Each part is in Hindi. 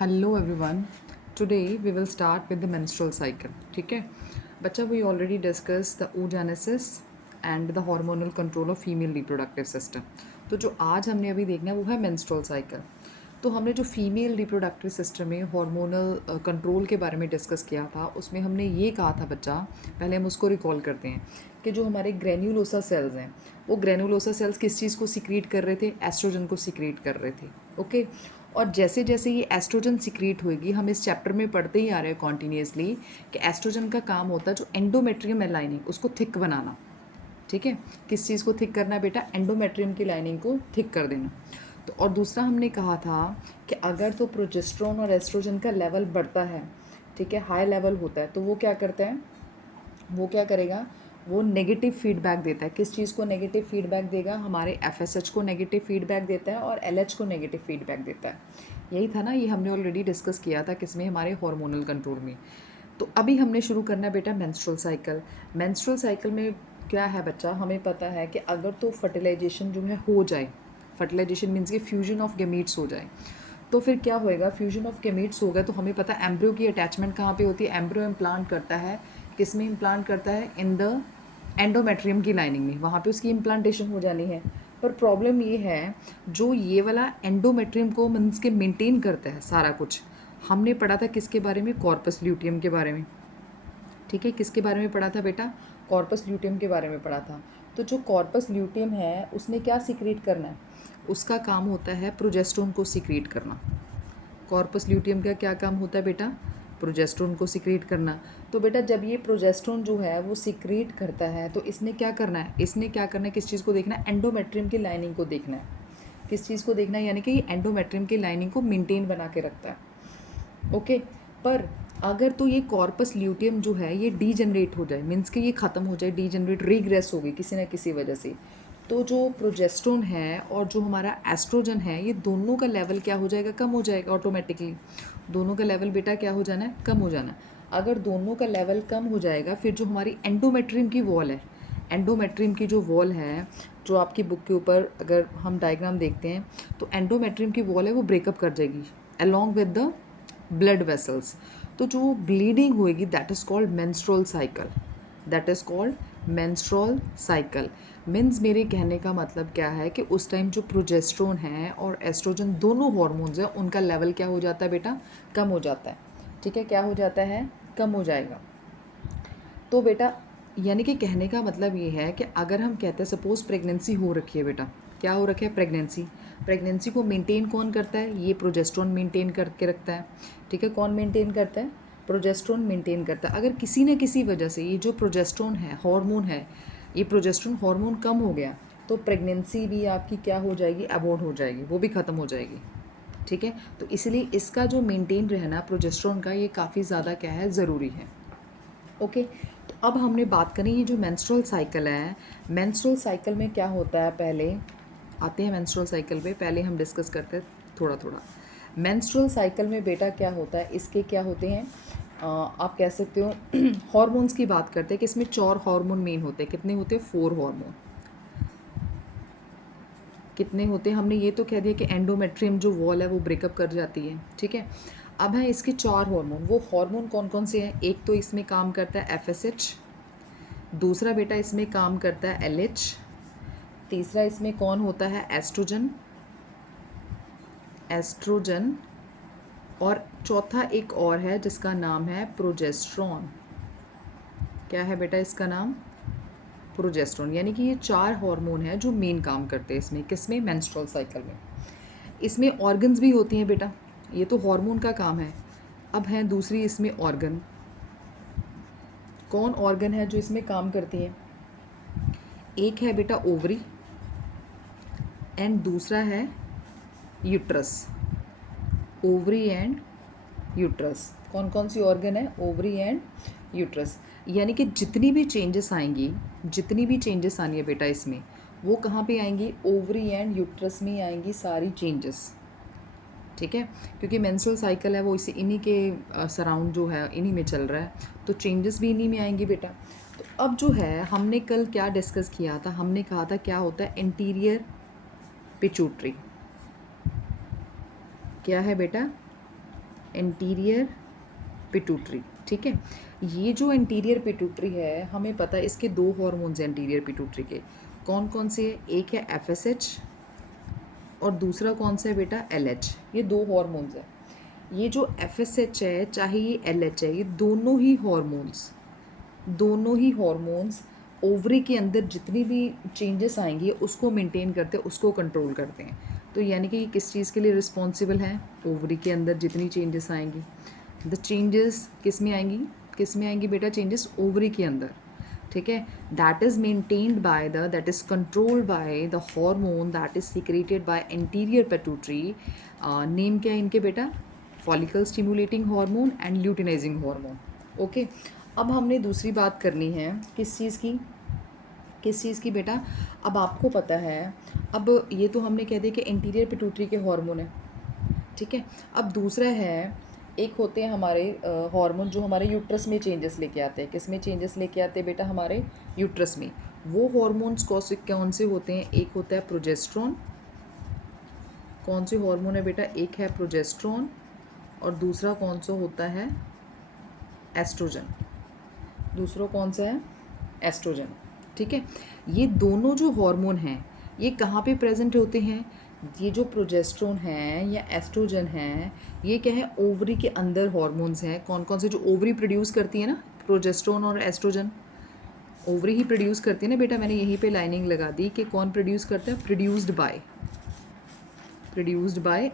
Hello everyone, today we will start with the menstrual cycle. ठीक है बच्चा, we already discuss the oogenesis and the hormonal control of female reproductive system. तो जो आज हमने अभी देखना है वो है मेंस्ट्रुअल साइकिल. तो हमने जो फीमेल रिप्रोडक्टिव सिस्टम में हार्मोनल कंट्रोल के बारे में डिस्कस किया था, उसमें हमने ये कहा था बच्चा, पहले हम उसको रिकॉल करते हैं कि जो हमारे ग्रेन्युलोसा सेल्स हैं वो ग्रेन्युलोसा सेल्स किस चीज़ को सिक्रीट कर रहे थे? एस्ट्रोजन को सिक्रीट कर रहे थे. ओके. और जैसे जैसे ये एस्ट्रोजन सिक्रीट होएगी, हम इस चैप्टर में पढ़ते ही आ रहे हैं कॉन्टीन्यूसली कि एस्ट्रोजन का काम होता है जो एंडोमेट्रियम है लाइनिंग उसको थिक बनाना. ठीक है, किस चीज़ को थिक करना है बेटा? एंडोमेट्रियम की लाइनिंग को थिक कर देना. तो और दूसरा हमने कहा था कि अगर तो प्रोजेस्ट्रॉन और एस्ट्रोजन का लेवल बढ़ता है, ठीक है, हाई लेवल होता है, तो वो क्या करता है, वो क्या करेगा, वो नेगेटिव फीडबैक देता है. किस चीज़ को नेगेटिव फीडबैक देगा? हमारे एफएसएच को नेगेटिव फीडबैक देता है और एलएच को नेगेटिव फीडबैक देता है. यही था ना, ये हमने ऑलरेडी डिस्कस किया था किसमें? हमारे हार्मोनल कंट्रोल में. तो अभी हमने शुरू करना है बेटा मेंस्ट्रुअल साइकिल. मेंस्ट्रुअल साइकिल में क्या है बच्चा, हमें पता है कि अगर तो फर्टिलाइजेशन जो है हो जाए, फर्टिलाइजेशन मीन्स कि फ्यूजन ऑफ गेमीट्स हो जाए, तो फिर क्या होएगा? फ्यूजन ऑफ गेमीट्स होगा तो हमें पता है एम्ब्रियो की अटैचमेंट कहाँ पे होती है? एम्ब्रियो इम्प्लांट करता है किस में? इम्प्लांट करता है इन द एंडोमेट्रियम की लाइनिंग में, वहाँ पे उसकी इम्प्लांटेशन हो जानी है. पर प्रॉब्लम ये है, जो ये वाला एंडोमेट्रियम को मीन्स के मेंटेन करता है सारा कुछ, हमने पढ़ा था किसके बारे में? कॉर्पस ल्यूटियम के बारे में. ठीक है, किसके बारे में पढ़ा था बेटा? कॉर्पस ल्यूटियम के बारे में पढ़ा था. तो जो कॉर्पस ल्यूटियम है उसने क्या सिक्रीट करना है? उसका काम होता है प्रोजेस्टेरोन को सिक्रीट करना. कॉर्पस ल्यूटियम का क्या काम होता है बेटा? प्रोजेस्टेरोन को सिक्रीट करना. तो बेटा जब ये प्रोजेस्टेरोन जो है वो सिक्रीट करता है तो इसने क्या करना है? इसने क्या करना है? किस चीज़ को देखना है? एंडोमेट्रियम की लाइनिंग को देखना है. किस चीज़ को देखना है? यानी कि ये एंडोमेट्रियम की लाइनिंग को मेंटेन बना के रखता है. ओके. पर अगर तो ये कॉर्पस ल्यूटियम जो है ये डीजनरेट हो जाए, मीन्स कि ये ख़त्म हो जाए, डीजनरेट रीग्रेस हो गई किसी ना किसी वजह से, तो जो प्रोजेस्टेरोन है और जो हमारा एस्ट्रोजन है ये दोनों का लेवल क्या हो जाएगा? कम हो जाएगा ऑटोमेटिकली. दोनों का लेवल बेटा क्या हो जाना है? कम हो जाना. अगर दोनों का लेवल कम हो जाएगा फिर जो हमारी एंडोमेट्रियम की वॉल है, एंडोमेट्रियम की जो वॉल है, जो आपकी बुक के ऊपर अगर हम डायग्राम देखते हैं तो एंडोमेट्रियम की वॉल है वो ब्रेकअप कर जाएगी along with the blood vessels. तो जो ब्लीडिंग होएगी that is called menstrual cycle. That is called menstrual cycle. Means मेरे कहने का मतलब क्या है कि उस टाइम जो प्रोजेस्ट्रोन है और एस्ट्रोजन दोनों हार्मोन्स हैं उनका लेवल क्या हो जाता है बेटा? कम हो जाता है. ठीक है, क्या हो जाता है? कम हो जाएगा. तो बेटा यानी कि कहने का मतलब ये है कि अगर हम कहते हैं सपोज़ प्रेगनेंसी हो रखी है बेटा, क्या हो रखा है? प्रेगनेंसी. प्रेगनेंसी को मेंटेन कौन करता है? ये प्रोजेस्टेरोन मेंटेन करके रखता है. ठीक है, कौन मेंटेन करता है? प्रोजेस्टेरोन मेंटेन करता है. अगर किसी न किसी वजह से ये जो प्रोजेस्टेरोन है, हार्मोन है, ये प्रोजेस्टेरोन हार्मोन कम हो गया तो प्रेगनेंसी भी आपकी क्या हो जाएगी? अबॉर्ट हो जाएगी, वो भी ख़त्म हो जाएगी. ठीक है, तो इसलिए इसका जो मेंटेन रहना प्रोजेस्टेरोन का ये काफ़ी ज़्यादा क्या है? ज़रूरी है. ओके. तो अब हमने बात करी ये जो मेंस्ट्रुअल साइकिल है, मेंस्ट्रुअल साइकिल में क्या होता है? पहले आते हैं मेंस्ट्रुअल साइकिल पे, पहले हम डिस्कस करते हैं थोड़ा थोड़ा. मेंस्ट्रुअल साइकिल में बेटा क्या होता है? इसके क्या होते हैं? आप कह सकते हो हॉर्मोन्स की बात करते हैं कि इसमें 4 हार्मोन मेन होते हैं. कितने होते हैं? 4 हार्मोन. कितने होते हैं? हमने ये तो कह दिया कि एंडोमेट्रियम जो वॉल है वो ब्रेकअप कर जाती है. ठीक है, अब है इसके 4 हार्मोन. वो हार्मोन कौन कौन से हैं? एक तो इसमें काम करता है एफएसएच, दूसरा बेटा इसमें काम करता है एलएच, तीसरा इसमें कौन होता है? एस्ट्रोजन, एस्ट्रोजन, और चौथा एक और है जिसका नाम है प्रोजेस्ट्रॉन. क्या है बेटा इसका नाम? प्रोजेस्ट्रॉन. यानी कि ये 4 हार्मोन हैं जो मेन काम करते हैं इसमें. किसमें? मेंस्ट्रुअल साइकिल में. इसमें ऑर्गन्स भी होती हैं बेटा. ये तो हार्मोन का काम है. अब है दूसरी इसमें ऑर्गन. कौन ऑर्गन है जो इसमें काम करती है? एक है बेटा ओवरी एंड दूसरा है यूट्रस. Ovary and uterus. कौन कौन सी ऑर्गन है? Ovary and uterus. यानी कि जितनी भी चेंजेस आएंगी, जितनी भी चेंजेस आनी है बेटा इसमें, वो कहाँ पे आएंगी? ओवरी एंड यूट्रस में आएंगी सारी चेंजेस. ठीक है, क्योंकि मेंस्ट्रुअल साइकिल है वो इसी इन्हीं के सराउंड जो है इन्हीं में चल रहा है, तो चेंजेस भी इन्हीं में आएंगी बेटा. तो अब जो है हमने कल क्या डिस्कस किया था? हमने कहा था क्या होता है इंटीरियर पिट्यूटरी. क्या है बेटा? एंटीरियर पिट्यूटरी, ठीक है। ये जो एंटीरियर पिट्यूटरी है, हमें पता है इसके दो हॉर्मोन्स हैं एंटीरियर पिट्यूटरी के। कौन कौन से है? एक है एफएसएच और दूसरा कौन सा है बेटा? एलएच। ये दो हॉर्मोन्स हैं। ये जो एफएसएच है चाहे ये एलएच है, ये दोनों ही हॉर्मोन्स ओवरी के अंदर जितनी भी चेंजेस आएंगी उसको मेंटेन करते हैं, उसको कंट्रोल करते हैं। तो यानी कि ये किस चीज़ के लिए रिस्पॉन्सिबल है? ओवरी के अंदर जितनी चेंजेस आएंगी, द चेंजेस किस में आएंगी बेटा? चेंजेस ओवरी के अंदर, ठीक है। That is maintained by that is controlled by the hormone that is secreted by anterior pituitary. Name क्या है इनके बेटा? Follicle stimulating hormone and luteinizing hormone. Okay, अब हमने दूसरी बात करनी है किस चीज़ की बेटा? अब आपको पता है, अब ये तो हमने कह दिया कि एंटीरियर पिट्यूटरी के हार्मोन है, ठीक है। अब दूसरा है, एक होते हैं हमारे हार्मोन जो हमारे यूट्रस में चेंजेस लेके आते हैं। किस में चेंजेस लेके आते हैं बेटा? हमारे यूट्रस में। वो हार्मोन्स कौन से होते हैं? एक होता है प्रोजेस्ट्रॉन। कौन से हार्मोन है बेटा? एक है प्रोजेस्ट्रॉन और दूसरा कौन सा होता है? एस्ट्रोजन। दूसरा कौन सा है? एस्ट्रोजन, ठीक है। ये दोनों जो हार्मोन हैं ये कहाँ पे प्रेजेंट होते हैं? ये जो प्रोजेस्ट्रोन है या एस्ट्रोजन है, ये क्या है? ओवरी के अंदर हार्मोन्स हैं। कौन कौन से? जो ओवरी प्रोड्यूस करती है ना, प्रोजेस्ट्रोन और एस्ट्रोजन ओवरी ही प्रोड्यूस करती है ना बेटा। मैंने यहीं पे लाइनिंग लगा दी कि कौन प्रोड्यूस करता है? प्रोड्यूस्ड बाय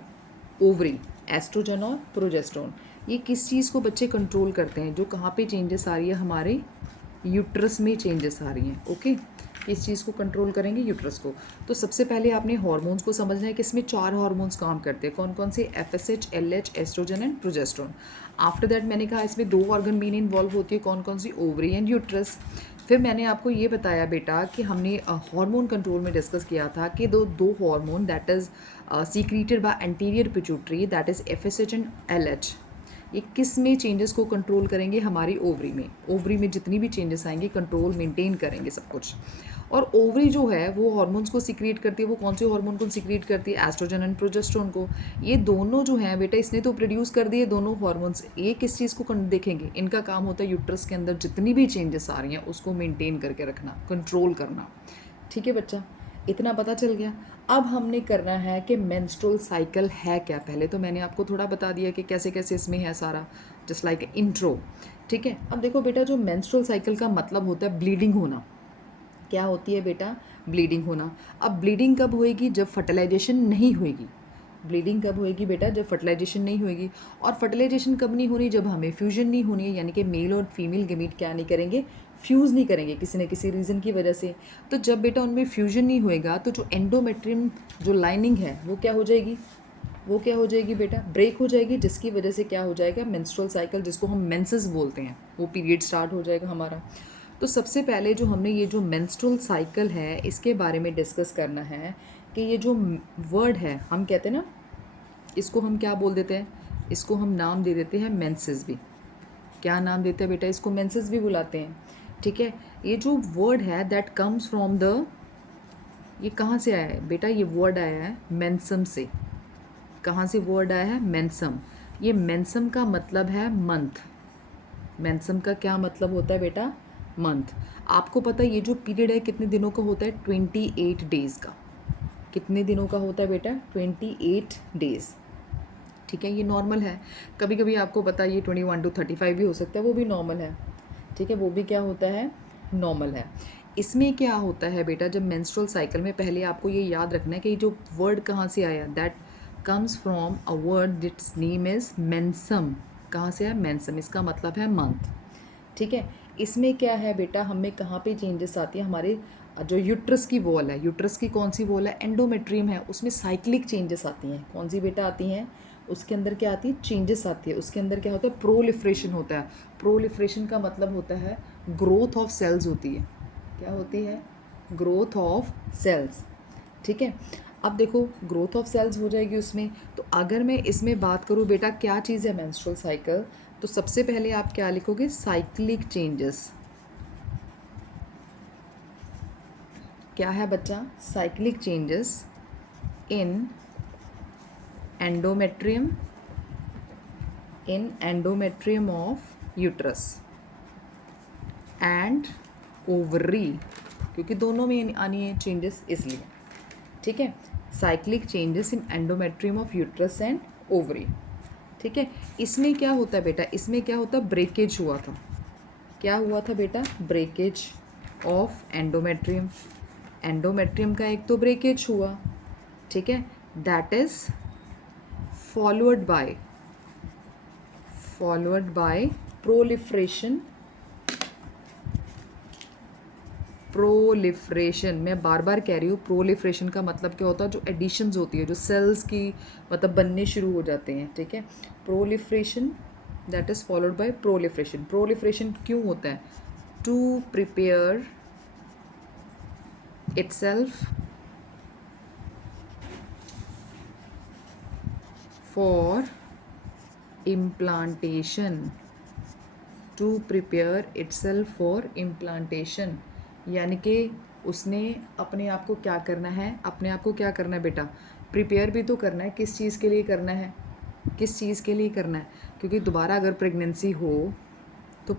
ओवरी, एस्ट्रोजन और प्रोजेस्ट्रोन। ये किस चीज़ को बच्चे कंट्रोल करते हैं? जो कहाँ पे चेंजेस आ रही है? हमारे यूट्रस में चेंजेस आ रही हैं। ओके, किस चीज़ को कंट्रोल करेंगे? यूट्रस को। तो सबसे पहले आपने हार्मोन्स को समझना है कि इसमें 4 हार्मोन्स काम करते हैं। कौन कौन से? FSH, LH, oestrogen and progesterone. After that मैंने कहा इसमें 2 ऑर्गन मेन इन्वॉल्व होती है। कौन कौन सी? Ovary and uterus. फिर मैंने आपको ये बताया बेटा कि हमने हार्मोन कंट्रोल में डिस्कस किया था कि दो hormone that is secreted by anterior pituitary, that is FSH and LH. ये किस में चेंजेस को कंट्रोल करेंगे? हमारी ओवरी में। ओवरी में जितनी भी चेंजेस आएंगे कंट्रोल मेंटेन करेंगे सब कुछ। और ओवरी जो है वो हार्मोन्स को सीक्रेट करती है। वो कौन से हार्मोन को सीक्रेट करती है? एस्ट्रोजन एंड प्रोजेस्ट्रोन को। ये दोनों जो हैं बेटा, इसने तो प्रोड्यूस कर दिए दोनों हार्मोन्स। ये किस चीज़ को देखेंगे? इनका काम होता है यूट्रस के अंदर जितनी भी चेंजेस आ रही हैं उसको मेंटेन करके रखना, कंट्रोल करना, ठीक है बच्चा। इतना पता चल गया। अब हमने करना है कि मेंस्ट्रुअल साइकिल है क्या। पहले तो मैंने आपको थोड़ा बता दिया कि कैसे कैसे इसमें है सारा, जस्ट लाइक इंट्रो, ठीक है। अब देखो बेटा, जो मेंस्ट्रुअल साइकिल का मतलब होता है ब्लीडिंग होना। क्या होती है बेटा? ब्लीडिंग होना। अब ब्लीडिंग कब होएगी? जब फर्टिलाइजेशन नहीं होएगी। ब्लीडिंग कब होएगी बेटा? जब फर्टिलाइजेशन नहीं होएगी। और फर्टिलाइजेशन कब नहीं होनी? जब हमें फ्यूजन नहीं होनी है, यानी कि मेल और फीमेल गेमीट क्या नहीं करेंगे? फ्यूज़ नहीं करेंगे किसी न किसी रीज़न की वजह से। तो जब बेटा उनमें फ्यूजन नहीं होएगा तो जो एंडोमेट्रियम जो लाइनिंग है वो क्या हो जाएगी? वो क्या हो जाएगी बेटा? ब्रेक हो जाएगी, जिसकी वजह से क्या हो जाएगा? मेंस्ट्रुअल साइकिल, जिसको हम मेंसेस बोलते हैं, वो पीरियड स्टार्ट हो जाएगा हमारा। तो सबसे पहले जो हमने ये जो मेंस्ट्रुअल साइकिल है इसके बारे में डिस्कस करना है कि ये जो वर्ड है हम कहते हैं ना, इसको हम क्या बोल देते हैं? इसको हम नाम दे देते हैं मेंसेस भी। क्या नाम देते हैं बेटा? इसको मेंसेस भी बुलाते हैं, ठीक है। ये जो वर्ड है दैट कम्स फ्रॉम द, ये कहाँ से आया है बेटा? ये वर्ड आया है मेंसम से। कहाँ से वर्ड आया है? मेंसम। ये मेंसम का मतलब है मंथ। मेंसम का क्या मतलब होता है बेटा? मंथ। आपको पता है ये जो पीरियड है कितने दिनों का होता है? 28 डेज़ का। कितने दिनों का होता है बेटा? 28 डेज़, ठीक है। ये नॉर्मल है। कभी कभी आपको पता है ये 21 to 35 भी हो सकता है, वो भी नॉर्मल है, ठीक है। वो भी क्या होता है? नॉर्मल है। इसमें क्या होता है बेटा, जब मेंस्ट्रुअल साइकिल में, पहले आपको ये याद रखना है कि ये जो वर्ड कहाँ से आया? That comes from a word its name is मेंसम। कहाँ से आया? मेंसम। इसका मतलब है मंथ, ठीक है। इसमें क्या है बेटा, हमें कहाँ पे चेंजेस आती है? हमारे जो यूट्रस की वॉल है, यूट्रस की कौन सी वॉल है? एंडोमेट्रियम है, उसमें साइक्लिक चेंजेस आती हैं। कौन सी बेटा आती हैं? उसके अंदर क्या आती है? चेंजेस आती है। उसके अंदर क्या होता है? प्रोलिफ्रेशन होता है। प्रोलिफ्रेशन का मतलब होता है ग्रोथ ऑफ सेल्स होती है। क्या होती है? ग्रोथ ऑफ सेल्स, ठीक है। अब देखो ग्रोथ ऑफ सेल्स हो जाएगी उसमें। तो अगर मैं इसमें बात करूँ बेटा क्या चीज़ है मेंस्ट्रुअल साइकिल, तो सबसे पहले आप क्या लिखोगे? Cyclic changes. क्या है बच्चा? Cyclic changes in endometrium in endometrium of uterus and ovary, क्योंकि दोनों में आनी है चेंजेस इसलिए, ठीक है। Cyclic changes in endometrium of uterus and ovary, ठीक है। इसमें क्या होता है बेटा, इसमें क्या होता है, ब्रेकेज हुआ था। क्या हुआ था बेटा, ब्रेकेज ऑफ एंडोमेट्रियम। एंडोमेट्रियम का एक तो ब्रेकेज हुआ, ठीक है, दैट इज फॉलोअड बाय प्रोलिफ्रेशन। मैं बार बार कह रही हूँ, प्रोलिफ्रेशन का मतलब क्या होता है, जो एडिशंस होती है, जो सेल्स की मतलब बनने शुरू हो जाते हैं, ठीक है। Proliferation that is followed by proliferation. Proliferation क्यों होता है, to prepare itself for implantation. To prepare itself for implantation, यानी कि उसने अपने आप को क्या करना है, अपने आप को क्या करना है बेटा, प्रिपेयर भी तो करना है। किस चीज़ के लिए करना है, किस चीज़ के लिए करना है, क्योंकि दोबारा अगर प्रेगनेंसी हो तो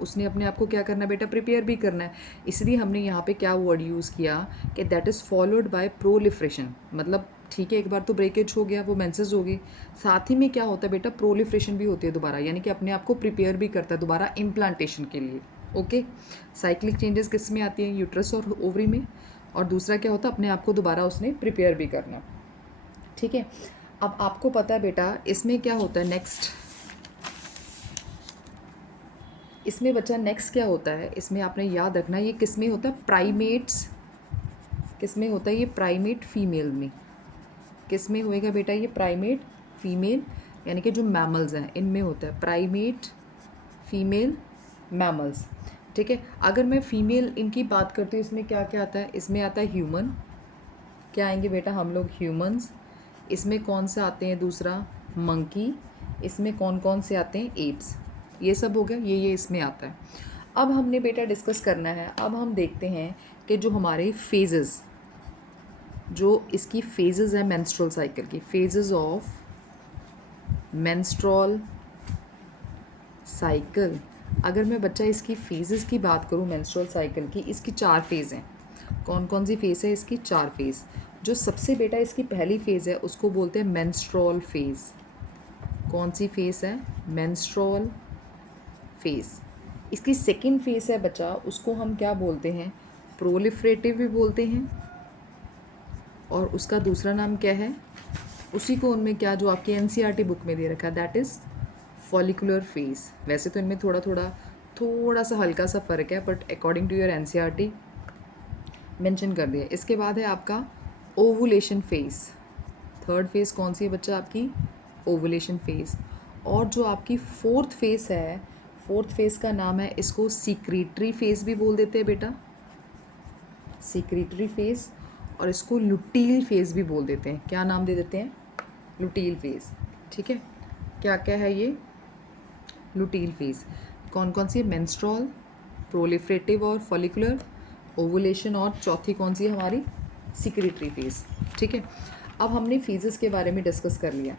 उसने अपने आप को क्या करना है बेटा, प्रिपेयर भी करना है। इसलिए हमने यहाँ पे क्या वर्ड यूज़ किया कि that is followed by proliferation. मतलब ठीक है, एक बार तो ब्रेकेज हो गया, वो मेंसेस हो गई, साथ ही में क्या होता है बेटा, प्रोलिफ्रेशन भी होती है दोबारा, यानी कि अपने आप को प्रिपेयर भी करता है दोबारा इम्प्लांटेशन के लिए। ओके, साइक्लिक चेंजेस किस में आती हैं, यूट्रस और ओवरी में। और दूसरा क्या होता है, अपने आप को दोबारा उसने प्रिपेयर भी करना, ठीक है। अब आपको पता है बेटा इसमें क्या होता है नेक्स्ट, इसमें बच्चा नेक्स्ट क्या होता है, इसमें आपने याद रखना ये किस में होता है, प्राइमेट्स। किस में होता है ये, प्राइमेट फीमेल में। किस में होएगा बेटा ये, प्राइमेट फीमेल, यानी कि जो मैमल्स हैं इनमें होता है प्राइमेट फीमेल मैमल्स, ठीक है। अगर मैं फीमेल इनकी बात करती हूँ, इसमें क्या क्या आता है, इसमें आता है ह्यूमन। क्या आएंगे बेटा हम लोग, ह्यूमंस। इसमें कौन से आते हैं, दूसरा मंकी। इसमें कौन कौन से आते हैं, एप्स। ये सब हो गया, ये इसमें आता है। अब हमने बेटा डिस्कस करना है, अब हम देखते हैं कि जो हमारे फेजेस, जो इसकी फेजेस है मेंस्ट्रुअल साइकिल की, फेजेस ऑफ मेंस्ट्रुअल साइकिल। अगर मैं बच्चा इसकी फेजेस की बात करूँ मेंस्ट्रुअल साइकिल की, इसकी 4 फेज़ हैं। कौन कौन सी फेज़ है इसकी, 4 फेज़। जो सबसे बेटा इसकी पहली फेज़ है उसको बोलते हैं मेंस्ट्रुअल फेज़। कौन सी फेज़ है, मेंस्ट्रुअल फेज़। इसकी सेकंड फेज़ है बच्चा, उसको हम क्या बोलते हैं, प्रोलिफरेटिव भी बोलते हैं, और उसका दूसरा नाम क्या है, उसी को उनमें क्या जो आपकी एनसीईआरटी बुक में दे रखा है, दैट इज़ फॉलिकुलर फेज़। वैसे तो इनमें थोड़ा सा हल्का सा फ़र्क है, but according to your NCERT mention कर दिया। इसके बाद है आपका ओवुलेशन फेज़। थर्ड फेज़ कौन सी है बच्चा आपकी, ओवुलेशन फेज़। और जो आपकी फोर्थ फेज़ है, फोर्थ फेज़ का नाम है, इसको सीक्रेटरी फेज़ भी बोल देते हैं बेटा, सीक्रेटरी फेज़। और इसको लुटील फेज़ भी बोल देते हैं। क्या नाम दे देते हैं, लुटील फेज़, ठीक है। क्या क्या है ये, लुटील फेज़। कौन कौन सी है, मेंस्ट्रुअल, प्रोलिफरेटिव और फॉलिकुलर, ओवुलेशन, और चौथी कौन सी है हमारी, सीक्रेटरी फेज़, ठीक है। अब हमने फेजेस के बारे में डिस्कस कर लिया।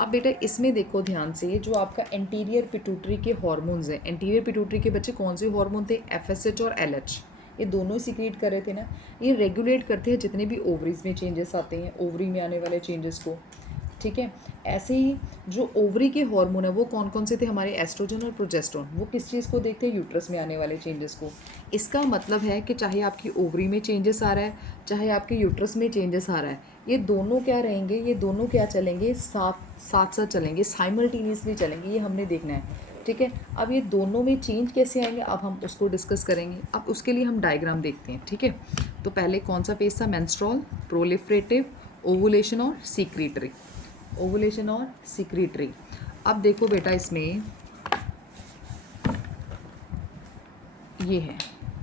अब बेटा इसमें देखो ध्यान से, जो आपका एंटीरियर पिट्यूटरी के हार्मोन्स हैं, एंटीरियर पिट्यूटरी के बच्चे कौन से हार्मोन थे, एफएसएच और एलएच, ये दोनों ही सीक्रेट कर रहे थे ना। ये रेगुलेट करते हैं जितने भी ओवरीज में चेंजेस आते हैं, ओवरी में आने वाले चेंजेस को, ठीक है। ऐसे ही जो ओवरी के हार्मोन है वो कौन कौन से थे हमारे, एस्ट्रोजन और प्रोजेस्टेरोन। वो किस चीज़ को देखते हैं, यूट्रस में आने वाले चेंजेस को। इसका मतलब है कि चाहे आपकी ओवरी में चेंजेस आ रहा है, चाहे आपके यूट्रस में चेंजेस आ रहा है, ये दोनों क्या रहेंगे, ये दोनों क्या चलेंगे, साथ चलेंगे, साइमल्टेनियसली चलेंगे, ये हमने देखना है, ठीक है। अब ये दोनों में चेंज कैसे आएंगे, अब हम उसको डिस्कस करेंगे। अब उसके लिए हम डायग्राम देखते हैं, ठीक है। तो पहले कौन सा फेज था, मेंस्ट्रुअल, प्रोलिफरेटिव, ओवुलेशन और सीक्रेटरी। ओवुलेशन और सीक्रेटरी। अब देखो बेटा इसमें ये है,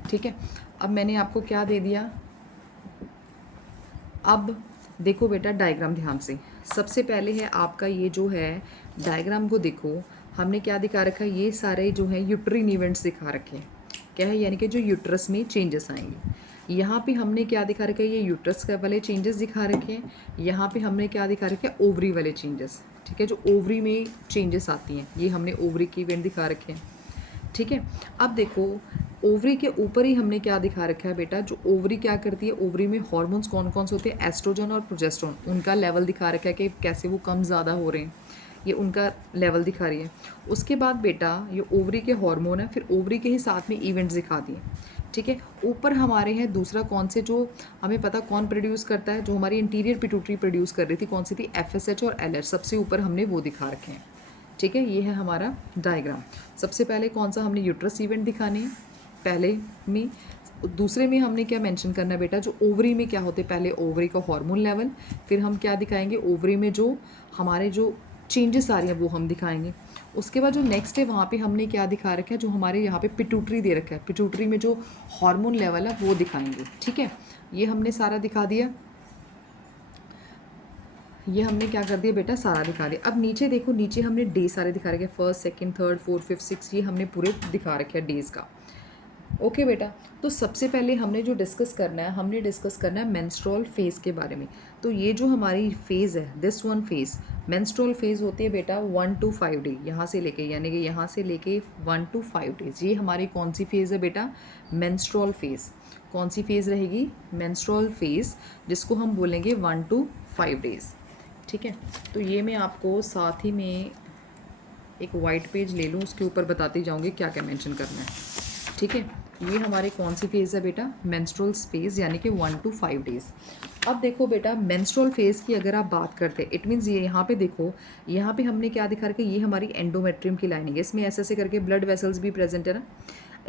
ठीक है। अब मैंने आपको क्या दे दिया, अब देखो बेटा डायग्राम ध्यान से। सबसे पहले है आपका ये जो है डायग्राम को देखो, हमने क्या दिखा रखा है, ये सारे जो है यूट्रिन इवेंट्स दिखा रखे हैं। क्या है, यानी कि जो यूट्रस में चेंजेस आएंगे। यहाँ पे हमने क्या दिखा रखा है, ये यूट्रस वाले चेंजेस दिखा रखे हैं, यहाँ पे हमने क्या दिखा रखे हैं, ओवरी वाले चेंजेस। ठीक है, जो ओवरी में चेंजेस आती हैं, ये हमने ओवरी की इवेंट दिखा रखे हैं। ठीक है, अब देखो ओवरी के ऊपर ही हमने क्या दिखा रखा है बेटा, जो ओवरी क्या करती है, ओवरी में हॉर्मोन्स कौन कौन से होते हैं, एस्ट्रोजन और प्रोजेस्टेरोन, उनका लेवल दिखा रखा है कि कैसे वो कम ज़्यादा हो रहे हैं, ये उनका लेवल दिखा रही है। उसके बाद बेटा ये ओवरी के हार्मोन है, फिर ओवरी के ही साथ में इवेंट्स दिखा दिए। ठीक है, ऊपर हमारे हैं दूसरा कौन से, जो हमें पता कौन प्रोड्यूस करता है, जो हमारी इंटीरियर पिट्यूटरी प्रोड्यूस कर रही थी, कौन सी थी, FSH और LH, सबसे ऊपर हमने वो दिखा रखे हैं। ठीक है, ये है हमारा डायग्राम। सबसे पहले कौन सा हमने यूट्रस इवेंट दिखाने हैं पहले में, दूसरे में हमने क्या मेंशन करना है बेटा, जो ओवरी में क्या होते हैं, पहले ओवरी का हार्मोन लेवल, फिर हम क्या दिखाएंगे, ओवरी में जो हमारे जो चेंजेस आ रही हैं वो हम दिखाएंगे। उसके बाद जो नेक्स्ट है वहाँ पे हमने क्या दिखा रखा है, जो हमारे यहाँ पे पिट्यूटरी दे रखा है, पिट्यूटरी में जो हार्मोन लेवल है वो दिखाएंगे। ठीक है, ये हमने सारा दिखा दिया, ये हमने क्या कर दिया बेटा, सारा दिखा दिया। अब नीचे देखो, नीचे हमने डे सारे दिखा रखे हैं, 1st, 2nd, 3rd, 4th, 5th, 6th, ये हमने पूरे दिखा रखे हैं डेज़ का। ओके बेटा, तो सबसे पहले हमने जो डिस्कस करना है, हमने डिस्कस करना है मेंस्ट्रुअल फेज़ के बारे में। तो ये जो हमारी फेज़ है, this one phase, menstrual phase होती है बेटा 1 to 5 डे, यहाँ से लेके, यानी कि यहाँ से लेके 1 to 5 डेज़, ये हमारी कौन सी फेज़ है बेटा, मेंस्ट्रुअल फेज़। कौन सी फेज़ रहेगी, मेंस्ट्रुअल फेज़, जिसको हम बोलेंगे 1 to 5 डेज़। ठीक है, तो ये मैं आपको साथ ही में एक वाइट पेज ले लूँ, उसके ऊपर बताती जाऊँगी क्या क्या मेंशन करना है। ठीक है, ये हमारी कौन सी फेज़ है बेटा, मेंस्ट्रुअल फेज़, यानी कि 1 to 5 डेज़। अब देखो बेटा, मेंस्ट्रुअल फेज़ की अगर आप बात करते हैं, इट मीन्स ये यहाँ पे देखो, यहाँ पे हमने क्या दिखा रखा है, ये हमारी एंडोमेट्रियम की लाइनिंग है, इसमें ऐसे ऐसे करके ब्लड वेसल्स भी प्रेजेंट है ना।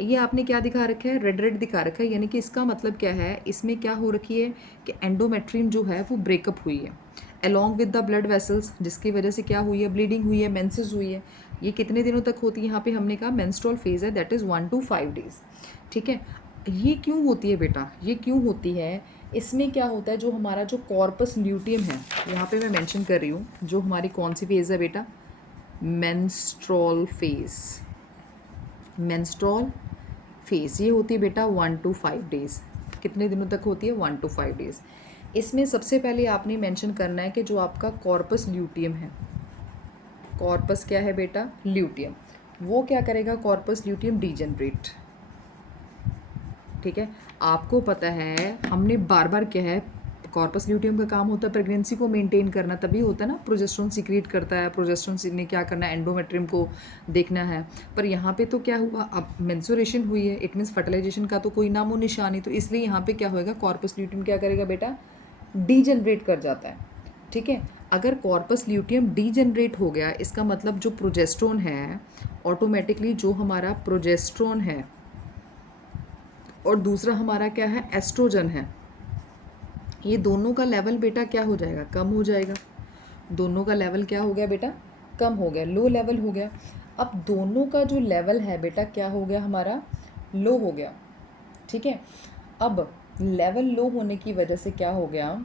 ये आपने क्या दिखा रखा है, रेड रेड दिखा रखा है, यानी कि इसका मतलब क्या है, इसमें क्या हो रखी है कि एंडोमेट्रियम जो है वो ब्रेकअप हुई है along with the blood vessels, जिसकी वजह से क्या हुई है, ब्लीडिंग हुई है, मेंसेस हुई है। ये कितने दिनों तक होती है, यहाँ पे हमने कहा मेंस्ट्रुअल फेज़ है, दैट इज़ 1 to 5 डेज़। ठीक है, ये क्यों होती है बेटा, ये क्यों होती है, इसमें क्या होता है, जो हमारा जो कॉर्पस ल्यूटियम है, यहाँ पे मैं मेंशन कर रही हूँ, जो हमारी कौन सी फेज़ है बेटा, मेंस्ट्रुअल फेज़। मेंस्ट्रुअल फेज़ ये होती है बेटा 1 to 5 डेज़। कितने दिनों तक होती है, 1 to 5 डेज़। इसमें सबसे पहले आपने मेंशन करना है कि जो आपका कॉर्पस ल्यूटियम है, कॉर्पस क्या है बेटा, ल्यूटियम, वो क्या करेगा, कॉर्पस ल्यूटियम डीजनरेट। ठीक है, आपको पता है हमने बार बार क्या है, कॉर्पस ल्यूटियम का काम होता है प्रेगनेंसी को मेंटेन करना, तभी होता है ना, प्रोजेस्टेरोन सीक्रेट करता है, प्रोजेस्टेरोन ने क्या करना है, एंडोमेट्रियम को देखना है। पर यहाँ पे तो क्या हुआ, अब मेंस्ट्रुएशन हुई है, इट मीन्स फर्टिलाइजेशन का तो कोई नामो निशानी, तो इसलिए यहाँ पे क्या होएगा, कॉर्पस ल्यूटियम क्या करेगा बेटा, डीजनरेट कर जाता है। ठीक है, अगर कॉर्पस ल्यूटियम डीजनरेट हो गया, इसका मतलब जो प्रोजेस्टेरोन है, ऑटोमेटिकली जो हमारा प्रोजेस्टेरोन है और दूसरा हमारा क्या है, एस्ट्रोजन है, ये दोनों का लेवल बेटा क्या हो जाएगा, कम हो जाएगा। दोनों का लेवल क्या हो गया बेटा, कम हो गया, लो लेवल हो गया। अब दोनों का जो लेवल है बेटा क्या हो गया, हमारा लो हो गया। ठीक है, अब लेवल लो होने की वजह से क्या हो गया,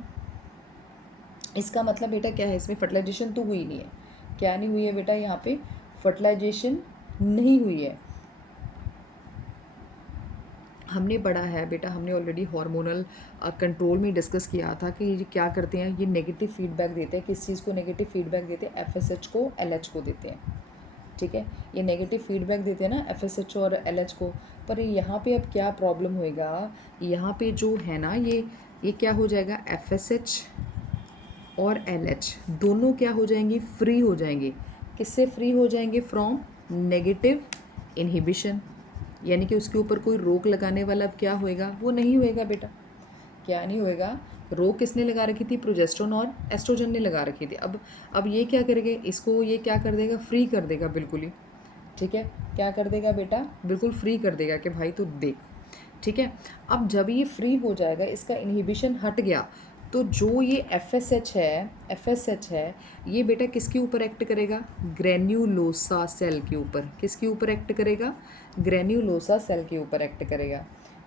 इसका मतलब बेटा क्या है, इसमें फर्टिलाइजेशन तो हुई नहीं है, क्या नहीं हुई है बेटा, यहाँ पे फर्टिलाइजेशन नहीं हुई है। हमने पढ़ा है बेटा, हमने ऑलरेडी हार्मोनल कंट्रोल में डिस्कस किया था कि ये क्या करते हैं, ये नेगेटिव फीडबैक देते हैं, किस चीज़ को नेगेटिव फीडबैक देते हैं, FSH को, LH को देते हैं। ठीक है, ये नेगेटिव फीडबैक देते हैं ना FSH और LH को। पर यहाँ पे अब क्या प्रॉब्लम होएगा, यहाँ पे जो है ना, ये क्या हो जाएगा, FSH और LH दोनों क्या हो जाएंगी, फ्री हो जाएंगे। किससे फ्री हो जाएंगे, फ्रॉम नेगेटिव इनहिबिशन, यानी कि उसके ऊपर कोई रोक लगाने वाला अब क्या होएगा, वो नहीं होएगा बेटा। क्या नहीं होएगा, रोक किसने लगा रखी थी, प्रोजेस्टेरोन और एस्ट्रोजन ने लगा रखी थी। अब ये क्या करेंगे, इसको ये क्या कर देगा, फ्री कर देगा बिल्कुल ही। ठीक है, क्या कर देगा बेटा, बिल्कुल फ्री कर देगा कि भाई तू देख। ठीक है, अब जब ये फ्री हो जाएगा, इसका इनहिबिशन हट गया, तो जो ये FSH है, ये बेटा किसके ऊपर एक्ट करेगा, ग्रेन्यूलोसा सेल के ऊपर। किसके ऊपर एक्ट करेगा, ग्रेन्यूलोसा सेल के ऊपर एक्ट करेगा।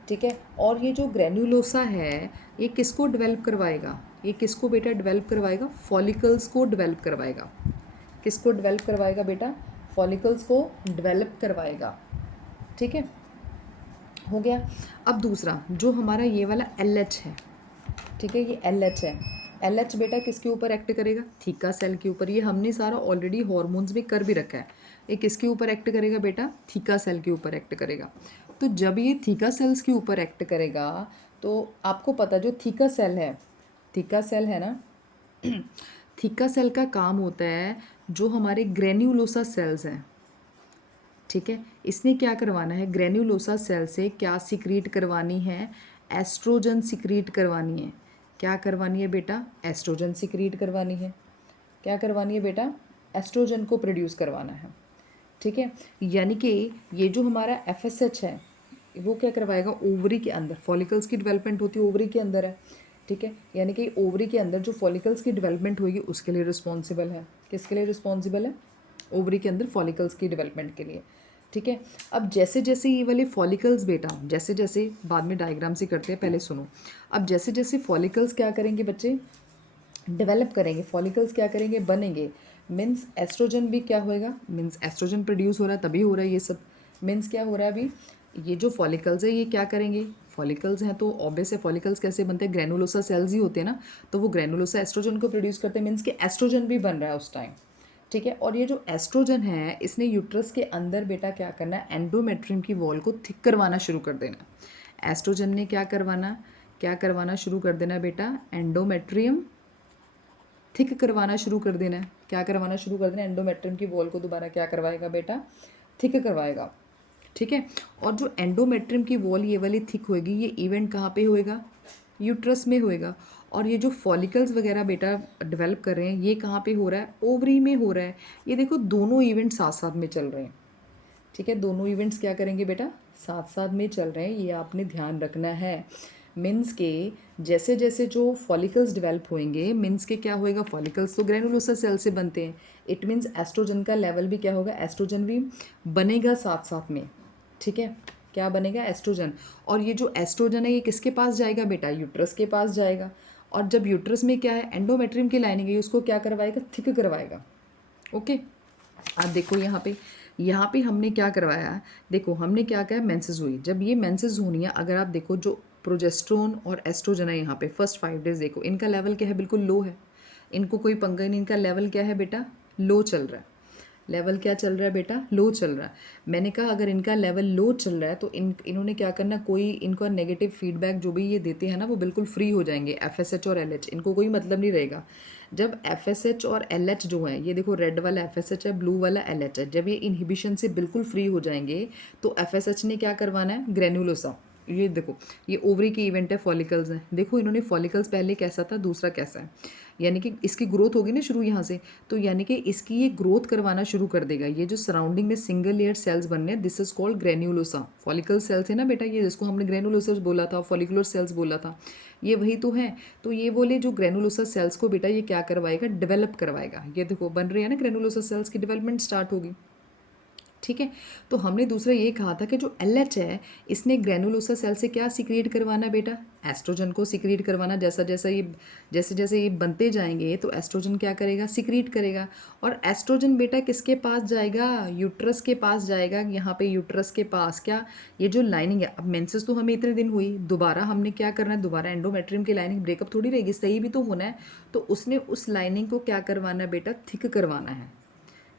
ठीक है, और ये जो ग्रेन्यूलोसा है, ये किसको डेवलप करवाएगा, ये किसको बेटा डेवलप करवाएगा, फॉलिकल्स को डेवलप करवाएगा। किसको डेवलप करवाएगा बेटा, फॉलिकल्स को डेवलप करवाएगा। ठीक है, हो गया। अब दूसरा जो हमारा ये वाला एल एच है, ठीक है, ये एल एच है। एल एच बेटा किसके ऊपर एक्ट करेगा? थीका सेल के ऊपर। ये हमने सारा ऑलरेडी हॉर्मोन्स में कर भी रखा है। ये किसके ऊपर एक्ट करेगा बेटा? थीका सेल के ऊपर एक्ट करेगा। तो जब ये थीका सेल्स के ऊपर एक्ट करेगा तो आपको पता जो थीका सेल है, थीका सेल है ना, थीका सेल का काम होता है जो हमारे ग्रेन्युलोसा सेल्स हैं, ठीक है, इसने क्या करवाना है? ग्रेन्युलोसा सेल से क्या सिक्रीट करवानी है? एस्ट्रोजन सिक्रीट करवानी है। क्या करवानी है बेटा? एस्ट्रोजन सिक्रीट करवानी है। क्या करवानी है बेटा? एस्ट्रोजन को प्रोड्यूस करवाना है, ठीक है। यानी कि ये जो हमारा एफएसएच है वो क्या करवाएगा? ओवरी के अंदर, फॉलिकल्स की डेवलपमेंट होती है ओवरी के अंदर है, ठीक है। यानी कि ओवरी के अंदर जो फॉलिकल्स की डेवलपमेंट होगी उसके लिए रिस्पॉन्सिबल है। किसके लिए रिस्पॉन्सिबल है? ओवरी के अंदर फॉलिकल्स की डेवलपमेंट के लिए, ठीक है। अब जैसे जैसे ये वाले फॉलिकल्स बेटा, जैसे जैसे बाद में डायग्राम से करते हैं, पहले सुनो। अब जैसे जैसे फॉलिकल्स क्या करेंगे बच्चे? डेवलप करेंगे, फॉलिकल्स क्या करेंगे? बनेंगे। मीन्स एस्ट्रोजन भी क्या होएगा? मीन्स एस्ट्रोजन प्रोड्यूस हो रहा है तभी हो रहा है ये सब। मीन्स क्या हो रहा है अभी? ये जो फॉलिकल्स है ये क्या करेंगे? फॉलिकल्स हैं तो ऑब्वियस है, फॉलिकल्स कैसे बनते हैं? ग्रेनुलोसा सेल्स ही होते हैं ना, तो वो ग्रेनुलोसा एस्ट्रोजन को प्रोड्यूस करते हैं। मीन्स कि एस्ट्रोजन भी बन रहा है उस टाइम, ठीक है। और ये जो एस्ट्रोजन है इसने यूट्रस के अंदर बेटा क्या करना है? एंडोमेट्रियम की वॉल को थिक करवाना शुरू कर देना। एस्ट्रोजन ने क्या करवाना शुरू कर देना बेटा? एंडोमेट्रियम थिक करवाना शुरू कर देना है। क्या करवाना शुरू कर देना? एंडोमेट्रियम की वॉल को दोबारा क्या करवाएगा बेटा? थिक करवाएगा, ठीक है। और जो एंडोमेट्रियम की वॉल ये वाली थिक होएगी, ये इवेंट कहाँ पे होएगा? यूट्रस में होएगा। और ये जो फॉलिकल्स वगैरह बेटा डेवलप कर रहे हैं ये कहाँ पे हो रहा है? ओवरी में हो रहा है। ये देखो दोनों इवेंट साथ साथ में चल रहे हैं, ठीक है। दोनों इवेंट्स क्या करेंगे बेटा? साथ साथ में चल रहे हैं, ये आपने ध्यान रखना है। मीन्स के जैसे जैसे जो फॉलिकल्स डेवलप होंगे, मीन्स के क्या होएगा? फॉलिकल्स तो ग्रेनुलोसा सेल से बनते हैं। इट मीन्स एस्ट्रोजन का लेवल भी क्या होगा? एस्ट्रोजन भी बनेगा साथ साथ में, ठीक है। क्या बनेगा? एस्ट्रोजन। और ये जो एस्ट्रोजन है ये किसके पास जाएगा बेटा? यूट्रस के पास जाएगा। और जब यूट्रस में क्या है? एंडोमेट्रियम की लाइनिंग है, उसको क्या करवाएगा? थिक करवाएगा, ओके। आप देखो यहाँ पे हमने क्या करवाया? देखो हमने क्या किया? मेंसेस हुई। जब ये मेंसेस होनी है, अगर आप देखो जो प्रोजेस्ट्रोन और एस्ट्रोजन है यहाँ पे फर्स्ट 5 डेज देखो इनका लेवल क्या है? बिल्कुल लो है। इनको कोई पंगा ही नहीं, इनका लेवल क्या है बेटा? लो चल रहा है। लेवल क्या चल रहा है बेटा? लो चल रहा है। मैंने कहा अगर इनका लेवल लो चल रहा है तो इन्होंने क्या करना? कोई इनका नेगेटिव फीडबैक जो भी ये देते हैं ना वो बिल्कुल फ्री हो जाएंगे। एफएसएच और एलएच इनको कोई मतलब नहीं रहेगा। जब एफएसएच और एलएच जो है, ये देखो रेड वाला एफएसएच है, ब्लू वाला एलएच है, जब ये इनहिबिशन से बिल्कुल फ्री हो जाएंगे तो एफएसएच ने क्या करवाना है? ग्रेनुलोसा। ये देखो ये ओवरी की इवेंट है, फॉलिकल्स हैं। देखो इन्होंने फॉलिकल्स पहले कैसा था, दूसरा कैसा है। यानी कि इसकी ग्रोथ होगी ना शुरू यहाँ से, तो यानी कि इसकी ये ग्रोथ करवाना शुरू कर देगा। ये जो सराउंडिंग में सिंगल लेयर सेल्स बनने हैं, this is called granulosa. Follicle sales है ना बेटा, ये जिसको हमने ग्रेनुलोसा बोला था, फॉलिकुलर सेल्स बोला था, ये वही तो है। तो ये बोले जो ग्रेनुलोसा सेल्स को बेटा ये क्या करवाएगा? डेवलप करवाएगा। ये देखो बन रही है ना, ग्रेनुलोसा सेल्स की डेवलपमेंट स्टार्ट होगी, ठीक है। तो हमने दूसरा ये कहा था कि जो एलएच है इसने ग्रेनुलोसा सेल से क्या सिक्रिएट करवाना बेटा? एस्ट्रोजन को सिक्रिएट करवाना। जैसे जैसे ये बनते जाएंगे तो एस्ट्रोजन क्या करेगा? सिक्रिएट करेगा। और एस्ट्रोजन बेटा किसके पास जाएगा? यूट्रस के पास जाएगा। यहाँ पे यूट्रस के पास क्या, ये जो लाइनिंग है, अब मेंसेस तो हमें इतने दिन हुई, दोबारा हमने क्या करना है? दोबारा एंडोमेट्रियम की लाइनिंग ब्रेकअप थोड़ी रहेगी, सही भी तो होना है। तो उसने उस लाइनिंग को क्या करवाना है बेटा? थिक करवाना है।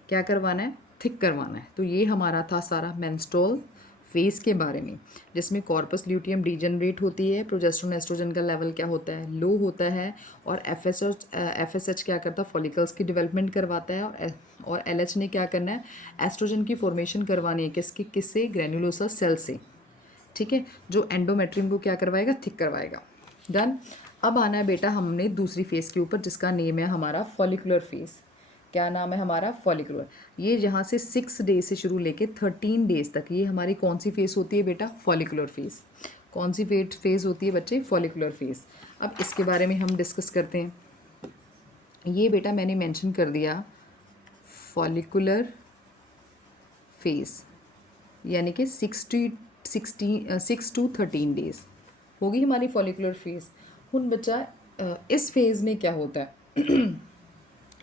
क्या करवाना है? थिक करवाना है। तो ये हमारा था सारा मेंस्ट्रुअल फेज के बारे में, जिसमें कॉर्पस ल्यूटियम डीजनरेट होती है, प्रोजेस्टेरोन एस्ट्रोजन का लेवल क्या होता है? लो होता है। और एफएसएच क्या करता है? फॉलिकल्स की डेवलपमेंट करवाता है। और एलएच ने क्या करना है? एस्ट्रोजन की फॉर्मेशन करवानी है। किससे? ग्रेनुलोसा सेल से, ठीक है। जो एंडोमेट्रियम को क्या करवाएगा? थिक करवाएगा। डन। अब आना है बेटा हमने दूसरी फेज के ऊपर, जिसका नेम है हमारा फॉलिकुलर फेज। क्या नाम है हमारा? फॉलिकुलर। ये यहाँ से 6 डेज से शुरू लेके 13 डेज तक ये हमारी कौन सी फेज होती है बेटा? Follicular phase. कौन सी फेज होती है बच्चे? Follicular phase. अब इसके बारे में हम डिस्कस करते हैं। ये बेटा मैंने मेंशन कर दिया फॉलिकुलर फेज, यानी कि 6 to 13 डेज होगी हमारी फॉलिकुलर फेज। हुन बच्चा इस फेज़ में क्या होता है?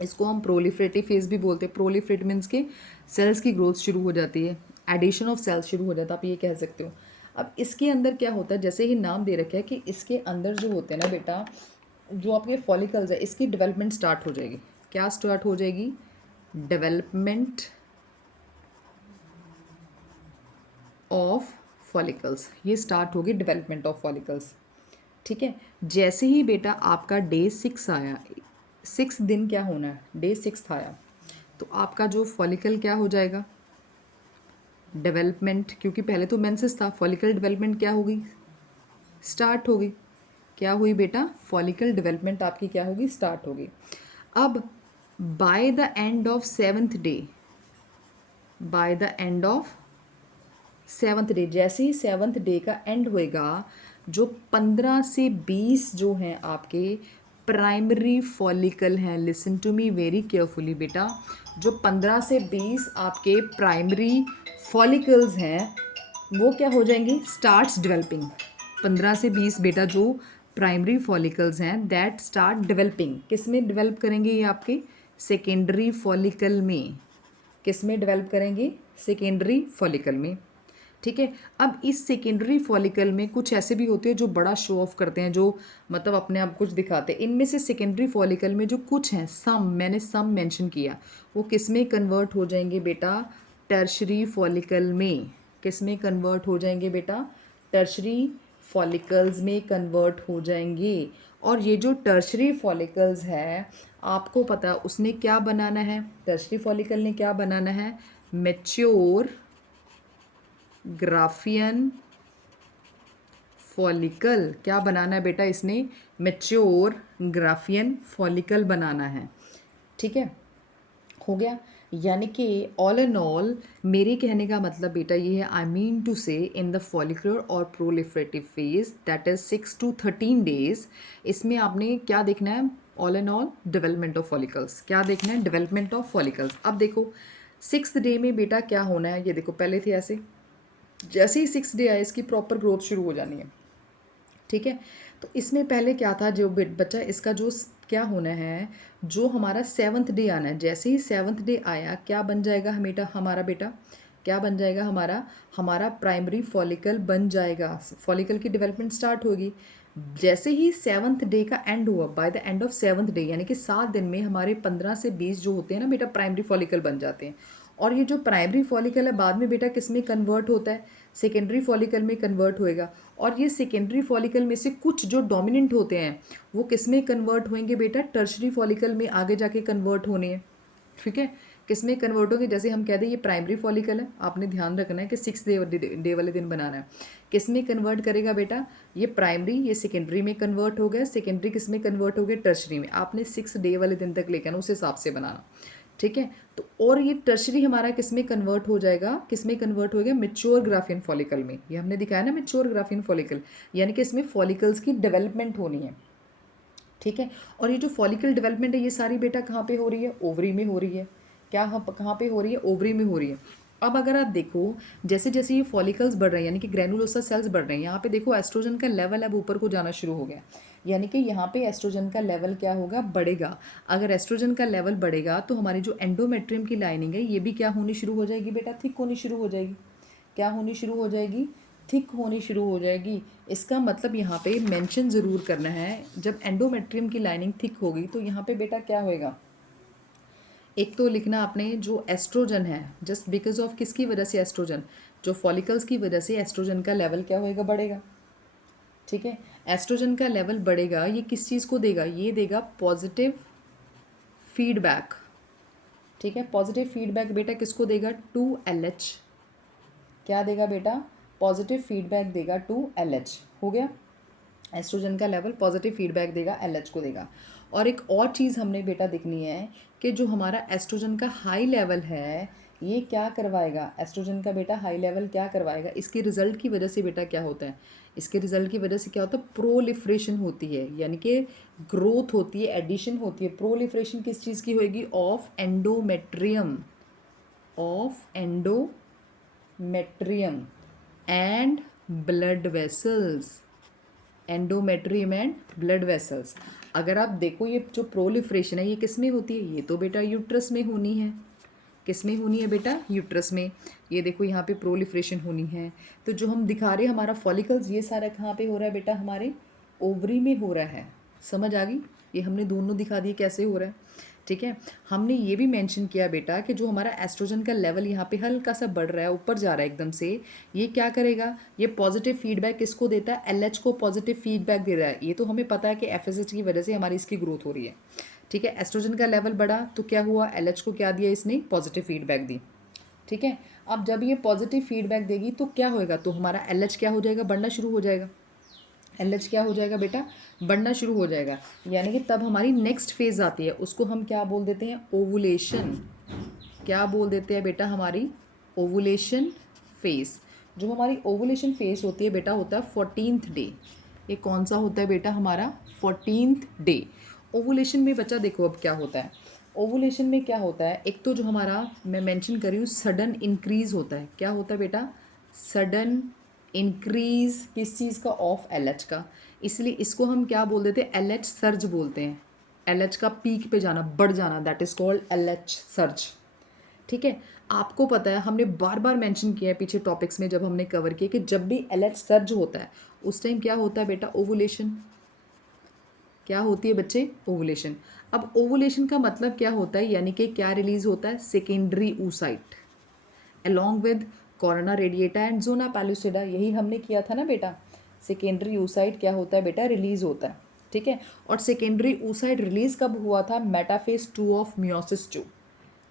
इसको हम प्रोलिफरेटिव फेज़ भी बोलते हैं। प्रोलिफरेट मीन्स के सेल्स की ग्रोथ शुरू हो जाती है, एडिशन ऑफ सेल्स शुरू हो जाता है, आप ये कह सकते हो। अब इसके अंदर क्या होता है, जैसे ही नाम दे रखा है कि इसके अंदर जो होते हैं ना बेटा, जो आपके फॉलिकल्स है, इसकी डेवलपमेंट स्टार्ट हो जाएगी। क्या स्टार्ट हो जाएगी? डेवलपमेंट ऑफ फॉलिकल्स, ये स्टार्ट होगी डेवलपमेंट ऑफ फॉलिकल्स। ठीक है, जैसे ही बेटा आपका डे 6 आया, 6 दिन क्या होना है, डे 6 आया, तो आपका जो फॉलिकल क्या हो जाएगा? डेवलपमेंट, क्योंकि पहले तो मेंसेस था, फॉलिकल डेवलपमेंट क्या होगी? स्टार्ट होगी। क्या हुई बेटा? फॉलिकल डेवलपमेंट आपकी क्या होगी? स्टार्ट होगी। अब by the end of 7th day, by the end of 7th day, जैसे ही 7th डे का एंड होएगा, जो 15 से 20 जो हैं आपके प्राइमरी फॉलिकल हैं, listen to me very carefully बेटा, जो 15 से 20 आपके प्राइमरी फॉलिकल्स हैं वो क्या हो जाएंगे? Starts developing. 15 से 20 बेटा जो प्राइमरी फॉलिकल्स हैं दैट स्टार्ट डेवलपिंग, किस में डेवलप करेंगे? ये आपके सेकेंडरी फॉलिकल में। किस में डेवलप करेंगे? सेकेंडरी फॉलिकल में। ठीक है, अब इस सेकेंडरी फॉलिकल में कुछ ऐसे भी होते हैं जो बड़ा शो ऑफ करते हैं, जो मतलब अपने आप कुछ दिखाते हैं। इनमें से सेकेंडरी फॉलिकल में जो कुछ हैं, सम, मैंने सम मेंशन किया, वो किस में कन्वर्ट हो जाएंगे बेटा? टर्शरी फॉलिकल में। किस में कन्वर्ट हो जाएंगे बेटा? टर्शरी फॉलिकल्स में कन्वर्ट हो जाएंगे। और ये जो टर्शरी फॉलिकल्स है, आपको पता है उसने क्या बनाना है? टर्शरी फॉलिकल ने क्या बनाना है? Mature Graafian follicle. क्या बनाना है बेटा? इसने मैच्योर ग्राफियन फॉलिकल बनाना है। ठीक है, हो गया। यानी कि ऑल एंड ऑल मेरे कहने का मतलब बेटा ये है, आई मीन टू से इन द फॉलिकुलर और proliferative phase that is 6 to 13 days, इसमें आपने क्या देखना है? All and all development of follicles. क्या देखना है? Development of follicles. अब देखो 6th डे में बेटा क्या होना है, ये देखो पहले थे ऐसे, जैसे ही 6th डे आए इसकी प्रॉपर ग्रोथ शुरू हो जानी है। ठीक है, तो इसमें पहले क्या था, जो बच्चा इसका जो क्या होना है, जो हमारा 7th डे आना है, जैसे ही 7th डे आया क्या बन जाएगा हमारा बेटा? क्या बन जाएगा? हमारा हमारा प्राइमरी फॉलिकल बन जाएगा। फॉलिकल की डेवलपमेंट स्टार्ट होगी। जैसे ही 7th डे का एंड हुआ, by the end of 7th day, यानी कि 7 दिन में हमारे 15 से 20 जो होते हैं ना बेटा प्राइमरी फॉलिकल बन जाते हैं। और ये जो प्राइमरी फॉलिकल है बाद में बेटा किस में कन्वर्ट होता है? सेकेंडरी फॉलिकल में कन्वर्ट होएगा। और ये सेकेंडरी फॉलिकल में से कुछ जो डोमिनेंट होते हैं वो किस में कन्वर्ट होंगे बेटा? टर्शरी फॉलिकल में आगे जाके कन्वर्ट होने हैं। ठीक है, किस में कन्वर्ट होंगे? जैसे हम कह दें ये प्राइमरी फॉलिकल है, आपने ध्यान रखना है कि 6 डे वाले दिन बनाना है। किस में कन्वर्ट करेगा बेटा? ये प्राइमरी, ये सेकेंडरी में कन्वर्ट हो गया, सेकेंडरी किस में कन्वर्ट हो गया? टर्शरी में। आपने 6 डे वाले दिन तक लेकर आना, उस हिसाब से बनाना। ठीक है, तो और ये टर्शरी हमारा किस में कन्वर्ट हो जाएगा? किस में कन्वर्ट हो गया? मेच्योर ग्राफियन फॉलिकल में। ये हमने दिखाया ना मेच्योर ग्राफियन फॉलिकल, यानी कि इसमें फॉलिकल्स की डेवलपमेंट होनी है। ठीक है, और ये जो फॉलिकल डेवलपमेंट है ये सारी बेटा कहाँ पे हो रही है? ओवरी में हो रही है। क्या कहाँ पे हो रही है? ओवरी में हो रही है। अब अगर आप देखो जैसे जैसे ये फॉलिकल्स बढ़ रहे हैं, यानी कि ग्रैनुलोसा सेल्स बढ़ रहे हैं, यहाँ पे देखो एस्ट्रोजन का लेवल अब ऊपर को जाना शुरू हो गया, यानी कि यहाँ पे एस्ट्रोजन का लेवल क्या होगा? बढ़ेगा। अगर एस्ट्रोजन का लेवल बढ़ेगा तो हमारी जो एंडोमेट्रियम की लाइनिंग है ये भी क्या होनी शुरू हो जाएगी बेटा? थिक होनी शुरू हो जाएगी। क्या होनी शुरू हो जाएगी? थिक होनी शुरू हो जाएगी। इसका मतलब यहाँ पे मेंशन ज़रूर करना है, जब एंडोमेट्रियम की लाइनिंग थिक होगी तो यहाँ पे बेटा क्या होएगा? एक तो लिखना आपने जो एस्ट्रोजन है, जस्ट बिकॉज ऑफ किसकी वजह से? एस्ट्रोजन, जो फॉलिकल्स की वजह से एस्ट्रोजन का लेवल क्या होएगा? बढ़ेगा। ठीक है, एस्ट्रोजन का लेवल बढ़ेगा, ये किस चीज़ को देगा? ये देगा पॉजिटिव फीडबैक। ठीक है, पॉजिटिव फीडबैक बेटा किसको देगा? To LH। क्या देगा बेटा? पॉजिटिव फीडबैक देगा टू LH। हो गया, एस्ट्रोजन का लेवल पॉजिटिव फीडबैक देगा, LH को देगा। और एक और चीज़ हमने बेटा देखनी है कि जो हमारा एस्ट्रोजन का हाई लेवल है ये क्या करवाएगा? एस्ट्रोजन का बेटा हाई लेवल क्या करवाएगा? इसके रिजल्ट की वजह से बेटा क्या होता है? इसके रिजल्ट की वजह से क्या होता है? प्रोलिफ्रेशन होती है, यानी कि ग्रोथ होती है, एडिशन होती है। प्रोलिफ्रेशन किस चीज़ की होएगी? Of endometrium, of endometrium and blood vessels. Endometrium and blood vessels. अगर आप देखो ये जो प्रोलिफ्रेशन है ये किस में होती है? ये तो बेटा यूट्रस में होनी है। किस में होनी है बेटा? यूट्रस में। ये देखो यहाँ पे प्रोलिफरेशन होनी है। तो जो हम दिखा रहे हैं हमारा फॉलिकल्स, ये सारा कहाँ पे हो रहा है बेटा? हमारे ओवरी में हो रहा है। समझ आ गई? ये हमने दोनों दिखा दिए कैसे हो रहा है। ठीक है, हमने ये भी मेंशन किया बेटा कि जो हमारा एस्ट्रोजन का लेवल यहाँ पे हल्का सा बढ़ रहा है, ऊपर जा रहा है एकदम से, ये क्या करेगा? ये पॉजिटिव फीडबैक किसको देता है? एलएच को पॉजिटिव फीडबैक दे रहा है। ये तो हमें पता है कि एफएसएच की वजह से हमारी इसकी ग्रोथ हो रही है। ठीक है, एस्ट्रोजन का लेवल बढ़ा तो क्या हुआ? एलएच को क्या दिया इसने? पॉजिटिव फीडबैक दी। ठीक है, अब जब ये पॉजिटिव फीडबैक देगी तो क्या होएगा? तो हमारा एलएच क्या हो जाएगा? बढ़ना शुरू हो जाएगा। एलएच क्या हो जाएगा बेटा? बढ़ना शुरू हो जाएगा। यानी कि तब हमारी नेक्स्ट फेज आती है, उसको हम क्या बोल देते हैं? ओवुलेशन। क्या बोल देते हैं बेटा? हमारी ओवुलेशन फेज। जो हमारी ओवुलेशन फेज होती है बेटा, होता है 14th डे। ये कौन सा होता है बेटा? हमारा 14th डे। ओवुलेशन में बच्चा देखो अब क्या होता है। ओवुलेशन में क्या होता है? एक तो जो हमारा मैं मेंशन कर रही हूँ सडन इंक्रीज होता है। क्या होता है बेटा? सडन इंक्रीज किस चीज़ का? ऑफ एलएच का। इसलिए इसको हम क्या बोल देते हैं? एलएच सर्ज बोलते हैं। एलएच का पीक पे जाना, बढ़ जाना, that is called LH surge. ठीक है, आपको पता है हमने बार बार मेंशन किया है पीछे टॉपिक्स में जब हमने कवर किया कि जब भी एलएच सर्ज होता है उस टाइम क्या होता है बेटा? ओवुलेशन। क्या होती है बच्चे? ओवुलेशन। अब ओवुलेशन का मतलब क्या होता है? यानी कि क्या रिलीज होता है? Secondary oocyte along with corona radiata and zona pellucida। यही हमने किया था ना बेटा। सेकेंडरी oocyte क्या होता है बेटा? रिलीज होता है। ठीक है, और सेकेंडरी oocyte रिलीज कब हुआ था? Metaphase 2 of meiosis 2।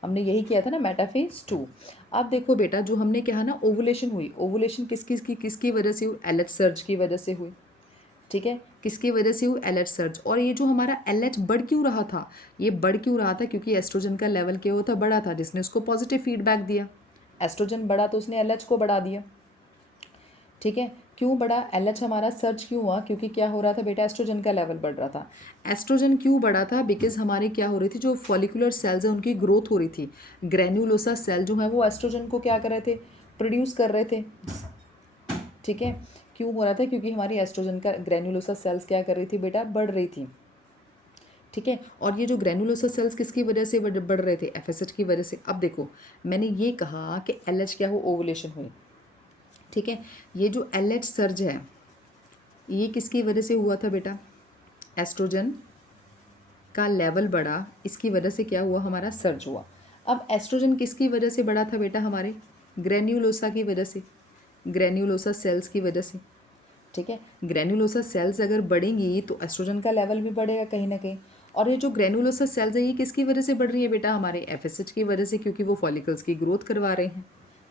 हमने यही किया था ना, मेटाफेज 2। अब देखो बेटा, जो हमने कहा ना ओवुलेशन हुई, ओवुलेशन किसकी वजह से हुई? एलएच सर्ज की वजह से हुई। ठीक है, किसकी वजह से हुई? LH surge. और ये जो हमारा एलएच बढ़ क्यों रहा था? ये बढ़ क्यों रहा था? क्योंकि एस्ट्रोजन का लेवल क्या होता? बढ़ा था, जिसने उसको पॉजिटिव फीडबैक दिया। एस्ट्रोजन बढ़ा तो उसने एलएच को बढ़ा दिया। ठीक है, क्यों बढ़ा? एलएच हमारा सर्च क्यों हुआ? क्योंकि क्या हो रहा था बेटा? एस्ट्रोजन का लेवल बढ़ रहा था। एस्ट्रोजन क्यों बढ़ा था? बिकॉज हमारी क्या हो रही थी? जो फॉलिकुलर सेल्स है उनकी ग्रोथ हो रही थी। ग्रेन्युलोसा सेल जो है वो एस्ट्रोजन को क्या कर रहे थे? प्रोड्यूस कर रहे थे। ठीक है, क्यों हो रहा था? क्योंकि हमारी एस्ट्रोजन का ग्रेन्युलोसा सेल्स क्या कर रही थी बेटा? बढ़ रही थी। ठीक है, और ये जो ग्रेनुलोसा सेल्स किसकी वजह से बढ़ रहे थे? एफएसएच की वजह से। अब देखो, मैंने ये कहा कि एलएच क्या हो? ओवुलेशन हुई। ठीक है, ये जो एलएच सर्ज है ये किसकी वजह से हुआ था बेटा? एस्ट्रोजन का लेवल बढ़ा, इसकी वजह से क्या हुआ? हमारा सर्ज हुआ। अब एस्ट्रोजन किसकी वजह से बढ़ा था बेटा? हमारे ग्रेन्युलोसा की वजह से, ग्रेन्युलोसा सेल्स की वजह से। ठीक है, ग्रेन्युलोसा सेल्स अगर बढ़ेंगी तो एस्ट्रोजन का लेवल भी बढ़ेगा कहीं ना कहीं। और ये जो ग्रेन्युलोसा सेल्स है ये किसकी वजह से बढ़ रही है बेटा? हमारे एफएसएच की वजह से, क्योंकि वो फॉलिकल्स की ग्रोथ करवा रहे हैं।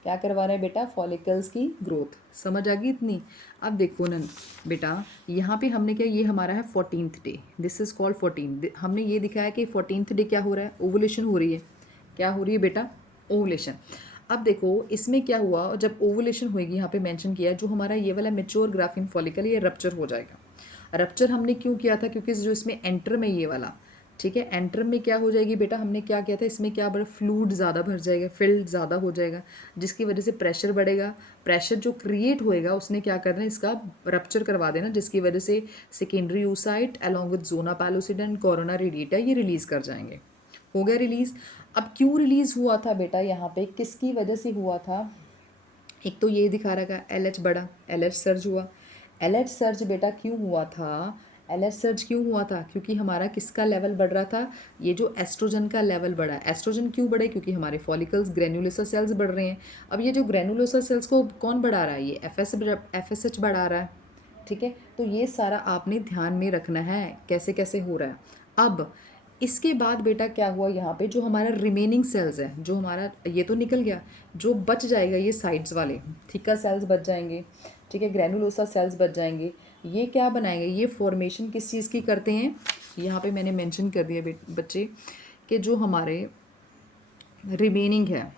क्या करवा रहे हैं बेटा? फॉलिकल्स की ग्रोथ। समझ आ गई इतनी? अब देखो ना बेटा, यहाँ पे हमने क्या, ये हमारा है 14th day, this is called 14। हमने ये दिखाया कि 14th डे क्या हो रहा है? ओवुलेशन हो रही है। क्या हो रही है बेटा? ओवुलेशन। अब देखो इसमें क्या हुआ, जब ओवुलेशन होएगी, यहाँ पे मेंशन किया जो हमारा ये वाला मेच्योर ग्राफिन फॉलिकल ये रप्चर हो जाएगा। रप्चर हमने क्यों किया था? क्योंकि जो इसमें एंट्रम है ये वाला, ठीक है, एंट्रम में क्या हो जाएगी बेटा? हमने क्या किया था इसमें? क्या बड़ा फ्लूइड ज़्यादा भर जाएगा, फिल्ड ज़्यादा हो जाएगा, जिसकी वजह से प्रेशर बढ़ेगा। प्रेशर जो क्रिएट होएगा उसने क्या करना है? इसका रप्चर करवा देना, जिसकी वजह से secondary oocyte along with zona pellucida and corona radiata ये रिलीज़ कर जाएंगे। हो गया रिलीज़। अब क्यों रिलीज़ हुआ था बेटा? यहाँ पे किसकी वजह से हुआ था? एक तो ये दिखा रहा है एल एच बढ़ा, एल एच सर्ज हुआ। एल एच सर्ज बेटा क्यों हुआ था? एल एच सर्ज क्यों हुआ था? क्योंकि हमारा किसका लेवल बढ़ रहा था? ये जो एस्ट्रोजन का लेवल बढ़ा। एस्ट्रोजन क्यों बढ़े? क्योंकि हमारे फॉलिकल्स ग्रेन्युलोसा सेल्स बढ़ रहे हैं। अब ये जो ग्रेन्युलोसा सेल्स को कौन बढ़ा रहा है? ये एफ एस एच बढ़ा रहा है। ठीक है, तो ये सारा आपने ध्यान में रखना है कैसे कैसे हो रहा है। अब इसके बाद बेटा क्या हुआ? यहाँ पे जो हमारा रिमेनिंग सेल्स है, जो हमारा ये तो निकल गया, जो बच जाएगा ये साइड्स वाले थिका सेल्स बच जाएंगे। ठीक है, ग्रेनुलोसा सेल्स बच जाएंगे। ये क्या बनाएंगे? ये फॉर्मेशन किस चीज़ की करते हैं? यहाँ पे मैंने मेंशन कर दिया बच्चे कि जो हमारे रिमेनिंग है,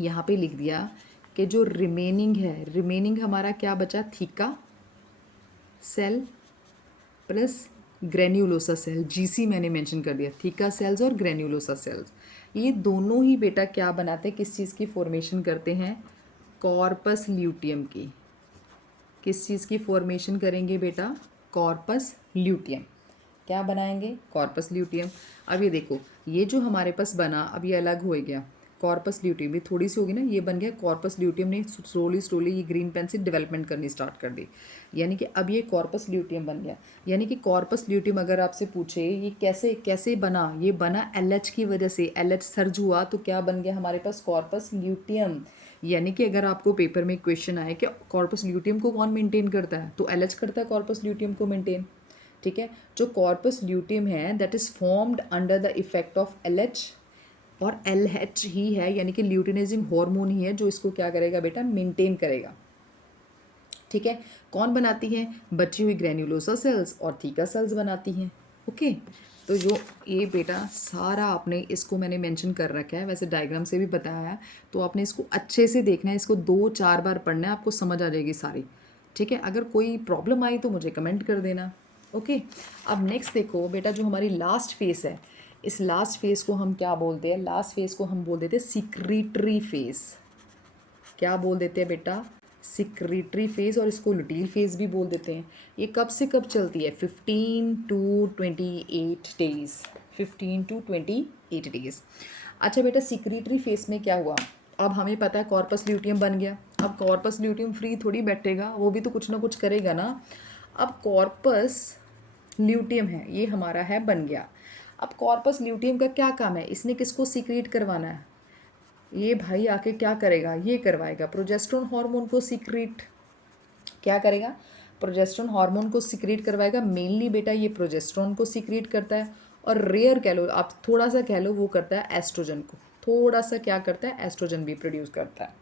यहाँ पे लिख दिया कि जो रिमेनिंग है, रिमेनिंग हमारा क्या बचा? Theca cell plus granulosa cell, GC मैंने मेंशन कर दिया। थीका सेल्स और ग्रेन्युलोसा सेल्स ये दोनों ही बेटा क्या बनाते हैं? किस चीज़ की फॉर्मेशन करते हैं? कॉर्पस ल्यूटियम की। किस चीज़ की फॉर्मेशन करेंगे बेटा? Corpus luteum. क्या बनाएंगे? Corpus luteum. अब ये देखो, ये जो हमारे पास बना, अब ये अलग हो गया, कॉर्पस ल्यूटियम, ये थोड़ी सी होगी ना, ये बन गया कॉर्पस ल्यूटियम ने स्लोली ये ग्रीन पेन से डेवलपमेंट करनी स्टार्ट कर दी, यानी कि अब ये कॉर्पस ल्यूटियम बन गया। यानी कि कॉर्पस ल्यूटियम अगर आपसे पूछे ये कैसे कैसे बना, ये बना एलएच की वजह से, एलएच सर्ज हुआ तो क्या बन गया हमारे पास कॉर्पस ल्यूटियम। यानी कि अगर आपको पेपर में क्वेश्चन आए कि कॉर्पस ल्यूटियम को कौन मेंटेन करता है, तो एलएच करता है कॉर्पस ल्यूटियम को मेंटेन। ठीक है, जो कॉर्पस ल्यूटियम है that is formed under the effect of LH, और एलएच ही है यानी कि ल्यूटिनाइजिंग हार्मोन ही है जो इसको क्या करेगा बेटा, मेंटेन करेगा। ठीक है, कौन बनाती है, बची हुई ग्रेन्युलोसा सेल्स और थीका सेल्स बनाती हैं। ओके, तो जो ये बेटा सारा आपने इसको मैंने मेंशन कर रखा है, वैसे डायग्राम से भी बताया है, तो आपने इसको अच्छे से देखना है, इसको 2-4 बार पढ़ना है, आपको समझ आ जाएगी सारी। ठीक है, अगर कोई प्रॉब्लम आई तो मुझे कमेंट कर देना। ओके, अब नेक्स्ट देखो बेटा, जो हमारी लास्ट फेस है, इस लास्ट फेस को हम क्या बोलते हैं, लास्ट फेस को हम बोल देते हैं सिक्रीटरी फेस। क्या बोल देते हैं बेटा, सिक्रीटरी फेज, और इसको लुटील फेज भी बोल देते हैं। ये कब से कब चलती है, 15 to 28 डेज, 15 to 28 डेज। अच्छा बेटा, सिक्रीटरी फेज में क्या हुआ, अब हमें पता है कॉर्पस ल्यूटियम बन गया। अब कॉर्पस ल्यूटियम फ्री थोड़ी बैठेगा, वो भी तो कुछ ना कुछ करेगा ना। अब कॉर्पस ल्यूटियम है, ये हमारा है बन गया। अब कॉर्पस ल्यूटियम का क्या काम है, इसने किसको सीक्रेट करवाना है, ये भाई आके क्या करेगा, ये करवाएगा प्रोजेस्टेरोन हार्मोन को सीक्रेट। क्या करेगा, प्रोजेस्टेरोन हार्मोन को सीक्रेट करवाएगा। मेनली बेटा ये प्रोजेस्टेरोन को सीक्रेट करता है, और रेयर कह लो आप, थोड़ा सा कह लो, वो करता है एस्ट्रोजन को, थोड़ा सा क्या करता है, एस्ट्रोजन भी प्रोड्यूस करता है।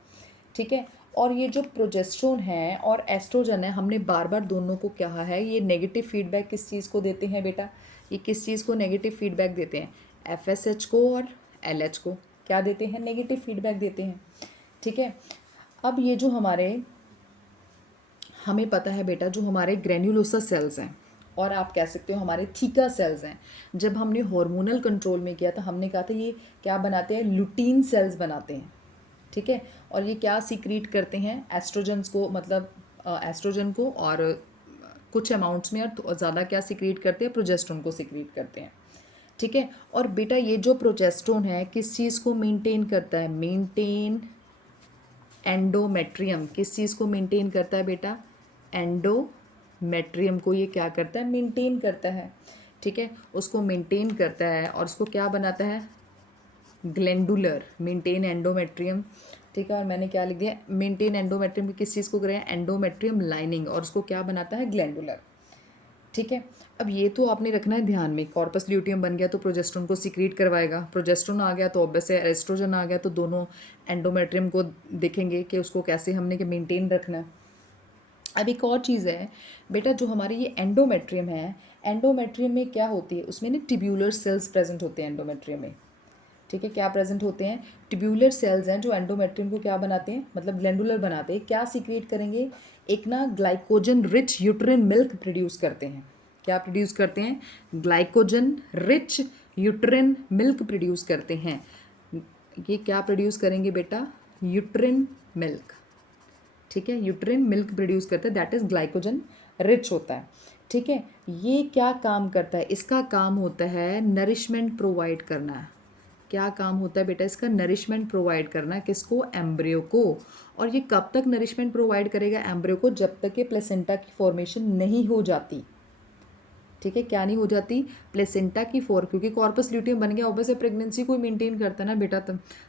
ठीक है, और ये जो प्रोजेस्टेरोन है और एस्ट्रोजन है, हमने बार बार दोनों को कहा है, ये नेगेटिव फीडबैक किस चीज़ को देते हैं बेटा, ये किस चीज़ को नेगेटिव फीडबैक देते हैं, एफएसएच को और एलएच को क्या देते हैं, नेगेटिव फीडबैक देते हैं। ठीक है, अब ये जो हमें पता है बेटा, जो हमारे ग्रेन्युलोसा सेल्स हैं, और आप कह सकते हो हमारे थीका सेल्स हैं, जब हमने हार्मोनल कंट्रोल में किया था, हमने कहा था ये क्या बनाते हैं, लुटीन सेल्स बनाते हैं। ठीक है, और ये क्या सीक्रेट करते हैं, एस्ट्रोजन्स को, मतलब एस्ट्रोजन को, और कुछ अमाउंट्स में, और ज़्यादा क्या सीक्रेट करते हैं, प्रोजेस्टेरोन को सीक्रेट करते हैं। ठीक है, और बेटा ये जो प्रोजेस्टेरोन है किस चीज़ को मेंटेन करता है, मेंटेन एंडोमेट्रियम, किस चीज़ को मेंटेन करता है बेटा, एंडोमेट्रियम को ये क्या करता है, मेंटेन करता है। ठीक है, उसको मेंटेन करता है, और उसको क्या बनाता है, ग्लैंडुलर, मेंटेन एंडोमेट्रियम। ठीक है, और मैंने क्या लिख दिया, मेंटेन एंडोमेट्रियम किस चीज़ को करें, एंडोमेट्रियम लाइनिंग, और उसको क्या बनाता है, ग्लैंडुलर। ठीक है, अब ये तो आपने रखना है ध्यान में, कॉर्पस ल्यूटियम बन गया तो प्रोजेस्टेरोन को सीक्रेट करवाएगा, प्रोजेस्टेरोन आ गया तो ऑब्वियस है, एस्ट्रोजन आ गया तो दोनों एंडोमेट्रियम को देखेंगे कि उसको कैसे हमने के मेंटेन रखना है। अब एक और चीज़ है बेटा, जो हमारी ये एंडोमेट्रियम है, एंडोमेट्रियम में क्या होती है, उसमें ना ट्यूब्यूलर सेल्स प्रेजेंट होते हैं एंडोमेट्रियम में। ठीक है, क्या प्रेजेंट होते हैं, ट्यूब्यूलर सेल्स हैं जो एंडोमेट्रियम को क्या बनाते हैं, मतलब ग्लैंडुलर बनाते हैं। क्या सीक्रेट करेंगे, एक ना glycogen rich uterine milk produce करते हैं। क्या प्रोड्यूस करते हैं, glycogen rich uterine milk produce करते हैं। ये क्या प्रोड्यूस करेंगे बेटा, यूट्रिन मिल्क। ठीक है, यूट्रिन मिल्क प्रोड्यूस करता है, दैट इज़ ग्लाइकोजन रिच होता है। ठीक है, ये क्या काम करता है, इसका काम होता है नरिशमेंट प्रोवाइड करना। क्या काम होता है बेटा इसका, नरिशमेंट प्रोवाइड करना, किसको, एम्ब्रियो को। और ये कब तक नरिशमेंट प्रोवाइड करेगा एम्ब्रियो को, जब तक ये प्लेसेंटा की फॉर्मेशन नहीं हो जाती। ठीक है, क्या नहीं हो जाती, प्लेसेंटा की क्योंकि कॉर्पस ल्यूटियम बन गया, ऑब्वियस प्रेगनेंसी को मेंटेन करता है ना बेटा,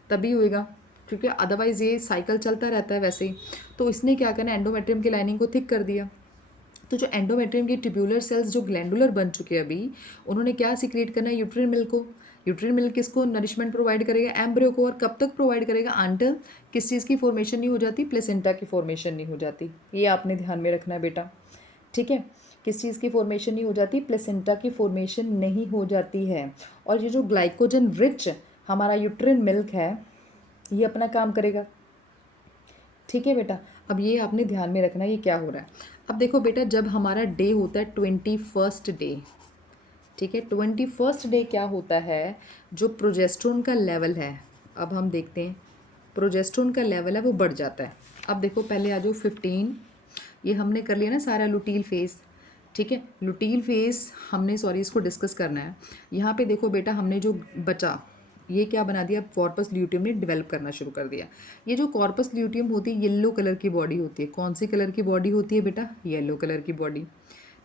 तभी होएगा, क्योंकि अदरवाइज़ ये साइकिल चलता रहता है वैसे ही। तो इसने क्या करना, एंडोमेट्रियम की लाइनिंग को थिक कर दिया। तो जो एंडोमेट्रियम के ट्यूब्यूलर सेल्स जो ग्लैंडुलर बन चुके हैं अभी, उन्होंने क्या सीक्रेट करना है, यूट्रिन मिल्क को। यूट्रिन मिल्क किसको नरिशमेंट प्रोवाइड करेगा, एम्ब्रियो को। और कब तक प्रोवाइड करेगा, अंटिल किस चीज़ की फॉर्मेशन नहीं हो जाती, प्लेसेंटा की फॉर्मेशन नहीं हो जाती। ये आपने ध्यान में रखना है बेटा। ठीक है, किस चीज़ की फॉर्मेशन नहीं हो जाती, प्लेसेंटा की फॉर्मेशन नहीं हो जाती है। और ये जो ग्लाइकोजन रिच हमारा यूट्रिन मिल्क है, ये अपना काम करेगा। ठीक है बेटा, अब ये आपने ध्यान में रखना ये क्या हो रहा है। अब देखो बेटा, जब हमारा डे होता है 21st डे, ठीक है, 21st डे क्या होता है, जो प्रोजेस्टेरोन का लेवल है, अब हम देखते हैं, प्रोजेस्टेरोन का लेवल है वो बढ़ जाता है। अब देखो पहले आ जाओ 15, ये हमने कर लिया ना सारा लुटील फेस। ठीक है, लुटील फेस हमने, सॉरी इसको डिस्कस करना है। यहाँ पे देखो बेटा, हमने जो बचा ये क्या बना दिया, कॉर्पस ल्यूटियम ने डेवलप करना शुरू कर दिया। ये जो कॉर्पस ल्यूटियम होती है येलो कलर की बॉडी होती है। कौन सी कलर की बॉडी होती है बेटा, येलो कलर की बॉडी।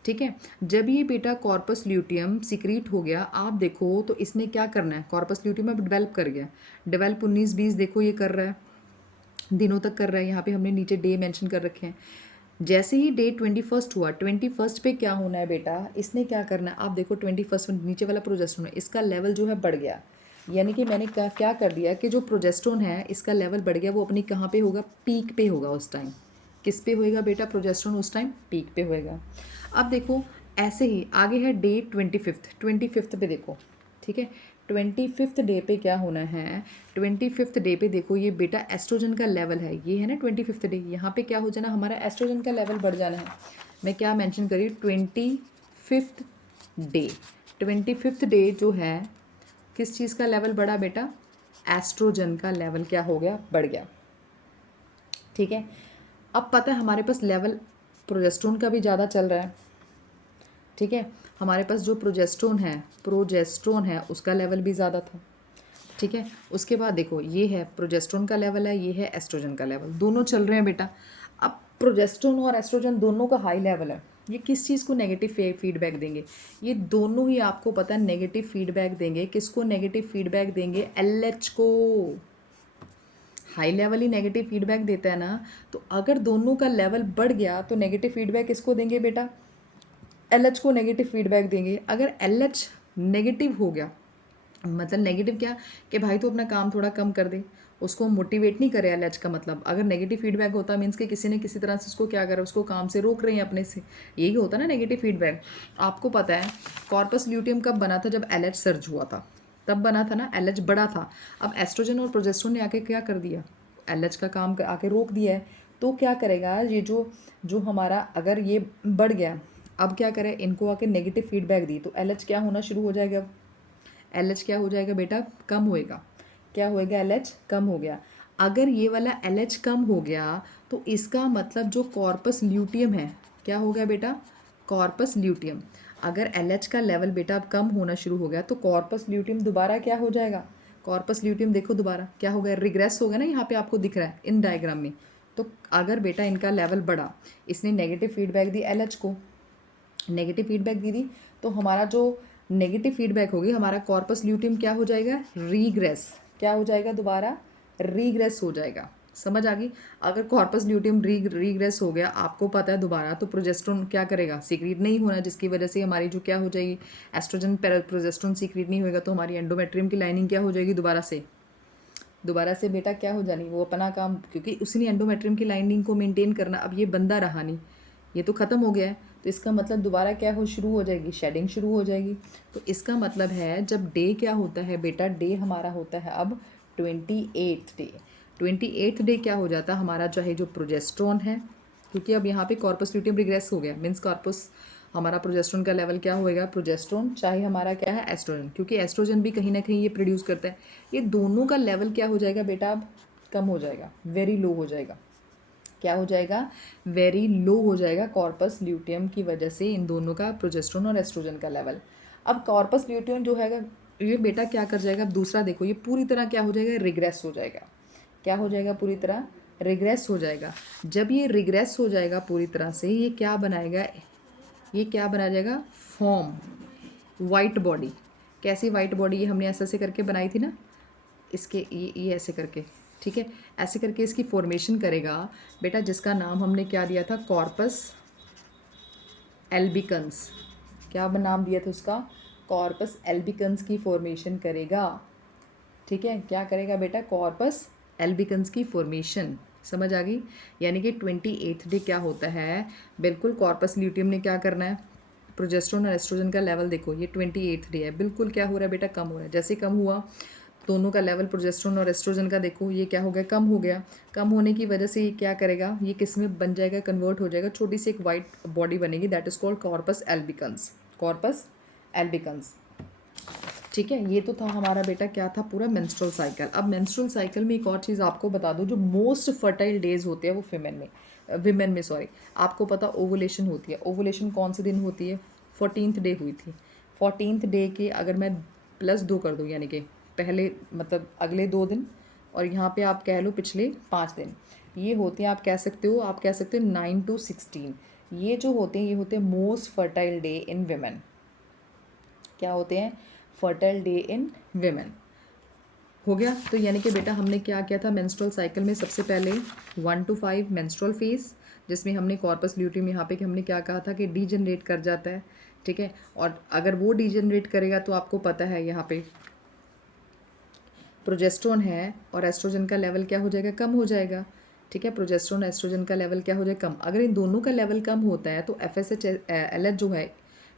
ठीक है, जब ये बेटा कॉर्पस ल्यूटियम सिक्रीट हो गया, आप देखो तो इसने क्या करना है, कॉर्पस ल्यूटियम अब डेवलप कर गया। डेवलप 19-20 देखो ये कर रहा है, दिनों तक कर रहा है। यहाँ पे हमने नीचे डे मेंशन कर रखे हैं। जैसे ही डे 21 हुआ, 21 पे क्या होना है बेटा, इसने क्या करना है, आप देखो 21 में नीचे वाला प्रोजेस्टेरोन है, इसका लेवल जो है बढ़ गया। यानी कि मैंने क्या कर दिया कि जो प्रोजेस्टेरोन है इसका लेवल बढ़ गया, वो अपनी कहाँ पे होगा, पीक पे होगा उस टाइम। किस पे होएगा बेटा, प्रोजेस्टेरोन उस टाइम पीक पे होएगा। अब देखो ऐसे ही आगे है डे 25 पे देखो। ठीक है, 25 डे पे क्या होना है, 25 डे पे देखो ये बेटा एस्ट्रोजन का लेवल है, ये है ना 25 डे, यहाँ पे क्या हो जाना, हमारा एस्ट्रोजन का लेवल बढ़ जाना है। मैं क्या मेंशन करी, 25 डे, 25 डे जो है किस चीज़ का लेवल बढ़ा बेटा, एस्ट्रोजन का लेवल क्या हो गया, बढ़ गया। ठीक है, अब पता है हमारे पास लेवल प्रोजेस्टेरोन का भी ज़्यादा चल रहा है। ठीक है, हमारे पास जो प्रोजेस्ट्रोन है उसका लेवल भी ज़्यादा था। ठीक है, उसके बाद देखो ये है प्रोजेस्ट्रोन का लेवल है, ये है एस्ट्रोजन का लेवल, दोनों चल रहे हैं बेटा। अब प्रोजेस्ट्रोन और एस्ट्रोजन दोनों का हाई लेवल है, ये किस चीज़ को नेगेटिव फीडबैक देंगे, ये दोनों ही आपको पता है नेगेटिव फीडबैक देंगे। किसको नेगेटिव फीडबैक देंगे, एलएच को। हाई लेवल ही नेगेटिव फीडबैक देता है ना, तो अगर दोनों का लेवल बढ़ गया तो नेगेटिव फीडबैक किसको देंगे बेटा, एलएच को नेगेटिव फीडबैक देंगे। अगर एलएच नेगेटिव हो गया, मतलब नेगेटिव क्या, कि भाई तो अपना काम थोड़ा कम कर दे, उसको मोटिवेट नहीं करे एलएच का मतलब। अगर नेगेटिव फीडबैक होता मीन्स कि किसी ने किसी तरह से उसको क्या करा, उसको काम से रोक रहे हैं अपने से, यही होता ना नेगेटिव फीडबैक। आपको पता है कॉर्पस ल्यूटियम कब बना था, जब एलएच सर्ज हुआ था तब बना था ना, एलएच बड़ा था। अब एस्ट्रोजन और प्रोजेस्टेरोन ने आके क्या कर दिया, एलएच का काम आके रोक दिया है। तो क्या करेगा ये जो जो हमारा, अगर ये बढ़ गया, अब क्या करें, इनको आके नेगेटिव फीडबैक दी तो एलएच क्या होना शुरू हो जाएगा, अब एलएच क्या हो जाएगा बेटा, कम होएगा। क्या होएगा, एलएच कम हो गया। अगर ये वाला एलएच कम हो गया तो इसका मतलब जो कॉर्पस ल्यूटियम है, क्या हो गया बेटा, कॉर्पस ल्यूटियम। अगर एलएच का लेवल बेटा अब कम होना शुरू हो गया तो कॉर्पस ल्यूटियम दोबारा क्या हो जाएगा, कॉर्पस ल्यूटियम देखो दोबारा क्या हो गया, रिग्रेस हो गया ना, यहाँ पे आपको दिख रहा है इन डायग्राम में। तो अगर बेटा इनका लेवल बढ़ा, इसने नेगेटिव फीडबैक दी एलएच को, नेगेटिव फीडबैक दी थी, तो हमारा जो नेगेटिव फीडबैक होगी, हमारा कॉर्पस ल्यूटियम क्या हो जाएगा, रीग्रेस। क्या हो जाएगा, दोबारा रीग्रेस हो जाएगा। समझ आ गई। अगर कॉर्पस ल्यूटियम रीग्रेस हो गया, आपको पता है दोबारा, तो प्रोजेस्टेरोन क्या करेगा, सीक्रेट नहीं होना, जिसकी वजह से हमारी जो क्या हो जाएगी, एस्ट्रोजन प्रोजेस्टेरोन सीक्रेट नहीं होएगा, तो हमारी एंडोमेट्रियम की लाइनिंग क्या हो जाएगी, दोबारा से बेटा क्या हो जानी, वो अपना काम, क्योंकि उसने एंडोमेट्रियम की लाइनिंग को मेंटेन करना, अब ये बंदा रहा नहीं, ये तो ख़त्म हो गया है, तो इसका मतलब दोबारा क्या हो शुरू हो जाएगी, शेडिंग शुरू हो जाएगी। तो इसका मतलब है जब डे क्या होता है बेटा, डे हमारा होता है अब 28th डे। 28th डे क्या हो जाता है हमारा, चाहे जो प्रोजेस्ट्रॉन है, क्योंकि अब यहाँ पे कॉर्पस ल्यूटियम रिग्रेस हो गया, मीन्स कॉर्पस हमारा प्रोजेस्ट्रॉन का लेवल क्या होएगा, प्रोजेस्ट्रॉन चाहे हमारा क्या है, एस्ट्रोजन, क्योंकि एस्ट्रोजन भी कहीं ना कहीं ये प्रोड्यूस करता है। ये दोनों का लेवल क्या हो जाएगा बेटा, अब कम हो जाएगा, वेरी लो हो जाएगा। क्या हो जाएगा, वेरी लो हो जाएगा कॉर्पस ल्यूटियम की वजह से, इन दोनों का प्रोजेस्ट्रॉन और एस्ट्रोजन का लेवल। अब कॉर्पस ल्यूटियम जो है ये बेटा क्या कर जाएगा, अब दूसरा देखो, ये पूरी तरह क्या हो जाएगा, रिग्रेस हो जाएगा। क्या हो जाएगा, पूरी तरह रिग्रेस हो जाएगा। जब ये रिग्रेस हो जाएगा पूरी तरह से, ये क्या बनाएगा, ये क्या बना जाएगा, फॉर्म वाइट बॉडी। कैसी वाइट बॉडी, ये हमने ऐसे ऐसे करके बनाई थी ना, इसके ये ऐसे करके, ठीक है, ऐसे करके इसकी फॉर्मेशन करेगा बेटा, जिसका नाम हमने क्या दिया था, कॉर्पस एल्बिकन्स। क्या नाम दिया था उसका, कॉर्पस एल्बिकन्स की फॉर्मेशन करेगा। ठीक है, क्या करेगा बेटा, कॉर्पस एल्बिकन्स की फॉर्मेशन। समझ आ गई। यानी कि 28th डे क्या होता है, बिल्कुल कॉर्पस ल्यूटियम ने क्या करना है, प्रोजेस्टेरोन और एस्ट्रोजन का लेवल देखो, ये 28th डे है, बिल्कुल क्या हो रहा है बेटा, कम हो रहा है। जैसे कम हुआ दोनों का लेवल प्रोजेस्टेरोन और एस्ट्रोजन का, देखो ये क्या हो गया, कम हो गया। कम होने की वजह से ये क्या करेगा, ये किस में बन जाएगा, कन्वर्ट हो जाएगा, छोटी सी एक वाइट बॉडी बनेगी, that is called corpus albicans. Corpus albicans. ठीक है, ये तो था हमारा बेटा क्या था, पूरा मेंस्ट्रुअल साइकिल। अब मेंस्ट्रुअल साइकिल में एक और चीज़ आपको बता दूं, जो मोस्ट फर्टाइल डेज होते हैं वो विमेन में सॉरी, आपको पता ओवुलेशन होती है। ओवुलेशन कौन से दिन होती है, 14th डे हुई थी। 14th डे के अगर मैं +2 कर दूँ, यानी कि पहले मतलब अगले 2 दिन, और यहाँ पे आप कह लो पिछले 5 दिन। ये होते हैं, आप कह सकते हो 9 to 16। ये जो होते हैं ये होते हैं most fertile day in women. क्या होते हैं? Fertile day in women. हो गया। तो यानी कि बेटा हमने क्या किया था मेंस्ट्रुअल साइकिल में? सबसे पहले 1 to 5 मेंस्ट्रुअल फेज, जिसमें हमने कॉर्पस ल्यूटियम यहाँ पे कि हमने क्या कहा था कि डीजनरेट कर जाता है, ठीक है। और अगर वो डीजनरेट करेगा तो आपको पता है यहाँ पे प्रोजेस्ट्रॉन है और एस्ट्रोजन का लेवल क्या हो जाएगा? कम हो जाएगा, ठीक है। प्रोजेस्ट्रॉन एस्ट्रोजन का लेवल क्या हो जाएगा? कम। अगर इन दोनों का लेवल कम होता है तो FSH LH जो है,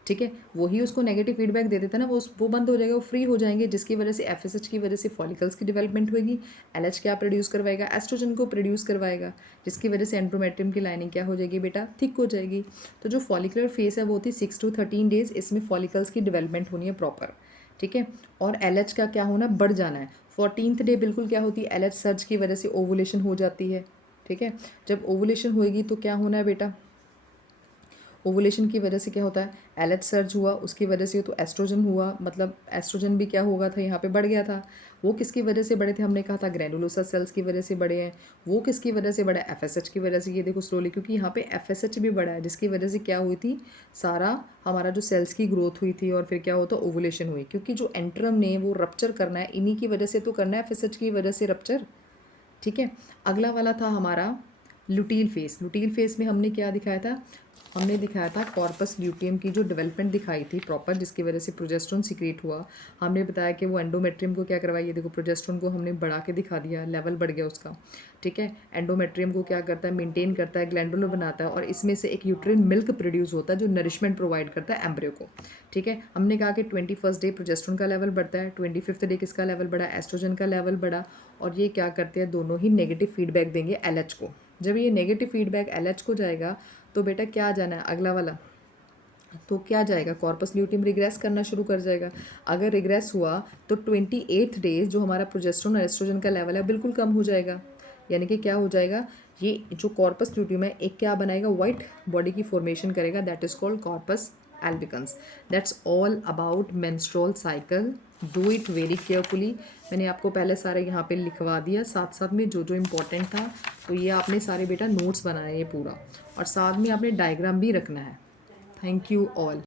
ठीक है, वही उसको नेगेटिव फीडबैक दे देता है ना, वो बंद हो जाएगा, वो फ्री हो जाएंगे, जिसकी वजह से FSH की वजह से फॉलिकल्स की डेवलपमेंट होगी। LH क्या प्रोड्यूस करवाएगा? एस्ट्रोजन को प्रोड्यूस करवाएगा, जिसकी वजह से एंड्रोमेट्रियम की लाइनिंग क्या हो जाएगी बेटा? थिक हो जाएगी। तो जो फॉलिकुलर फेस है वो होती है 6 to 13 डेज, इसमें फॉलिकल्स की डेवलपमेंट होनी है प्रॉपर, ठीक है। और LH का क्या होना? बढ़ जाना है। 14th डे बिल्कुल क्या होती है? LH सर्ज की वजह से ओवुलेशन हो जाती है, ठीक है। जब ओवुलेशन होएगी तो क्या होना है बेटा? ओवुलेशन की वजह से क्या होता है? LH सर्ज हुआ, उसकी वजह से तो एस्ट्रोजन हुआ, मतलब एस्ट्रोजन भी क्या होगा था? यहाँ पे बढ़ गया था। वो किसकी वजह से बढ़े थे? हमने कहा था ग्रैनुलोसा सेल्स की वजह से बढ़े हैं। वो किसकी वजह से बढ़ा? FSH की वजह से। ये देखो स्लोली, क्योंकि यहाँ पे FSH भी बढ़ा है, जिसकी वजह से क्या हुई थी? सारा हमारा जो सेल्स की ग्रोथ हुई थी, और फिर क्या होता? ओवुलेशन हुई, क्योंकि जो एंट्रम ने वो रप्चर करना है, इन्हीं की वजह से तो करना है, FSH की वजह से रप्चर, ठीक है। अगला वाला था हमारा लुटील फेस। लुटील फेस में हमने क्या दिखाया था? हमने दिखाया था कॉर्पस ल्यूटियम की जो डेवलपमेंट दिखाई थी प्रॉपर, जिसकी वजह से प्रोजेस्ट्रॉन सीक्रेट हुआ। हमने बताया कि वो एंडोमेट्रियम को क्या करवाइए, देखो प्रोजेस्ट्रॉन को हमने बढ़ा के दिखा दिया, लेवल बढ़ गया उसका, ठीक है। एंडोमेट्रियम को क्या करता है? मेंटेन करता है, ग्लैंडुलर बनाता है, और इसमें से एक यूट्रिन मिल्क प्रोड्यूस होता है जो नरिशमेंट प्रोवाइड करता है एम्ब्रियो को, ठीक है। हमने कहा कि 21st डे प्रोजेस्ट्रॉन का लेवल बढ़ता है, 25th डे किसका लेवल बढ़ा? एस्ट्रोजन का लेवल बढ़ा। और ये क्या करते हैं? दोनों ही नेगेटिव फीडबैक देंगे LH को। जब ये नेगेटिव फीडबैक LH को जाएगा तो बेटा क्या जाना है? अगला वाला तो क्या जाएगा? कॉर्पस ल्यूटियम रिग्रेस करना शुरू कर जाएगा। अगर रिग्रेस हुआ तो 28th डेज जो हमारा प्रोजेस्ट्रॉन और एस्ट्रोजन का लेवल है बिल्कुल कम हो जाएगा। यानी कि क्या हो जाएगा? ये जो कॉर्पस ल्यूटियम है एक क्या बनाएगा? वाइट बॉडी की फॉर्मेशन करेगा, that is called corpus albicans. That's all about menstrual cycle. Do it very carefully. मैंने आपको पहले सारे यहाँ पे लिखवा दिया साथ साथ में जो जो इम्पोर्टेंट था। तो ये आपने सारे बेटा नोट्स बनाए ये पूरा, और साथ में आपने डायग्राम भी रखना है। Thank you all.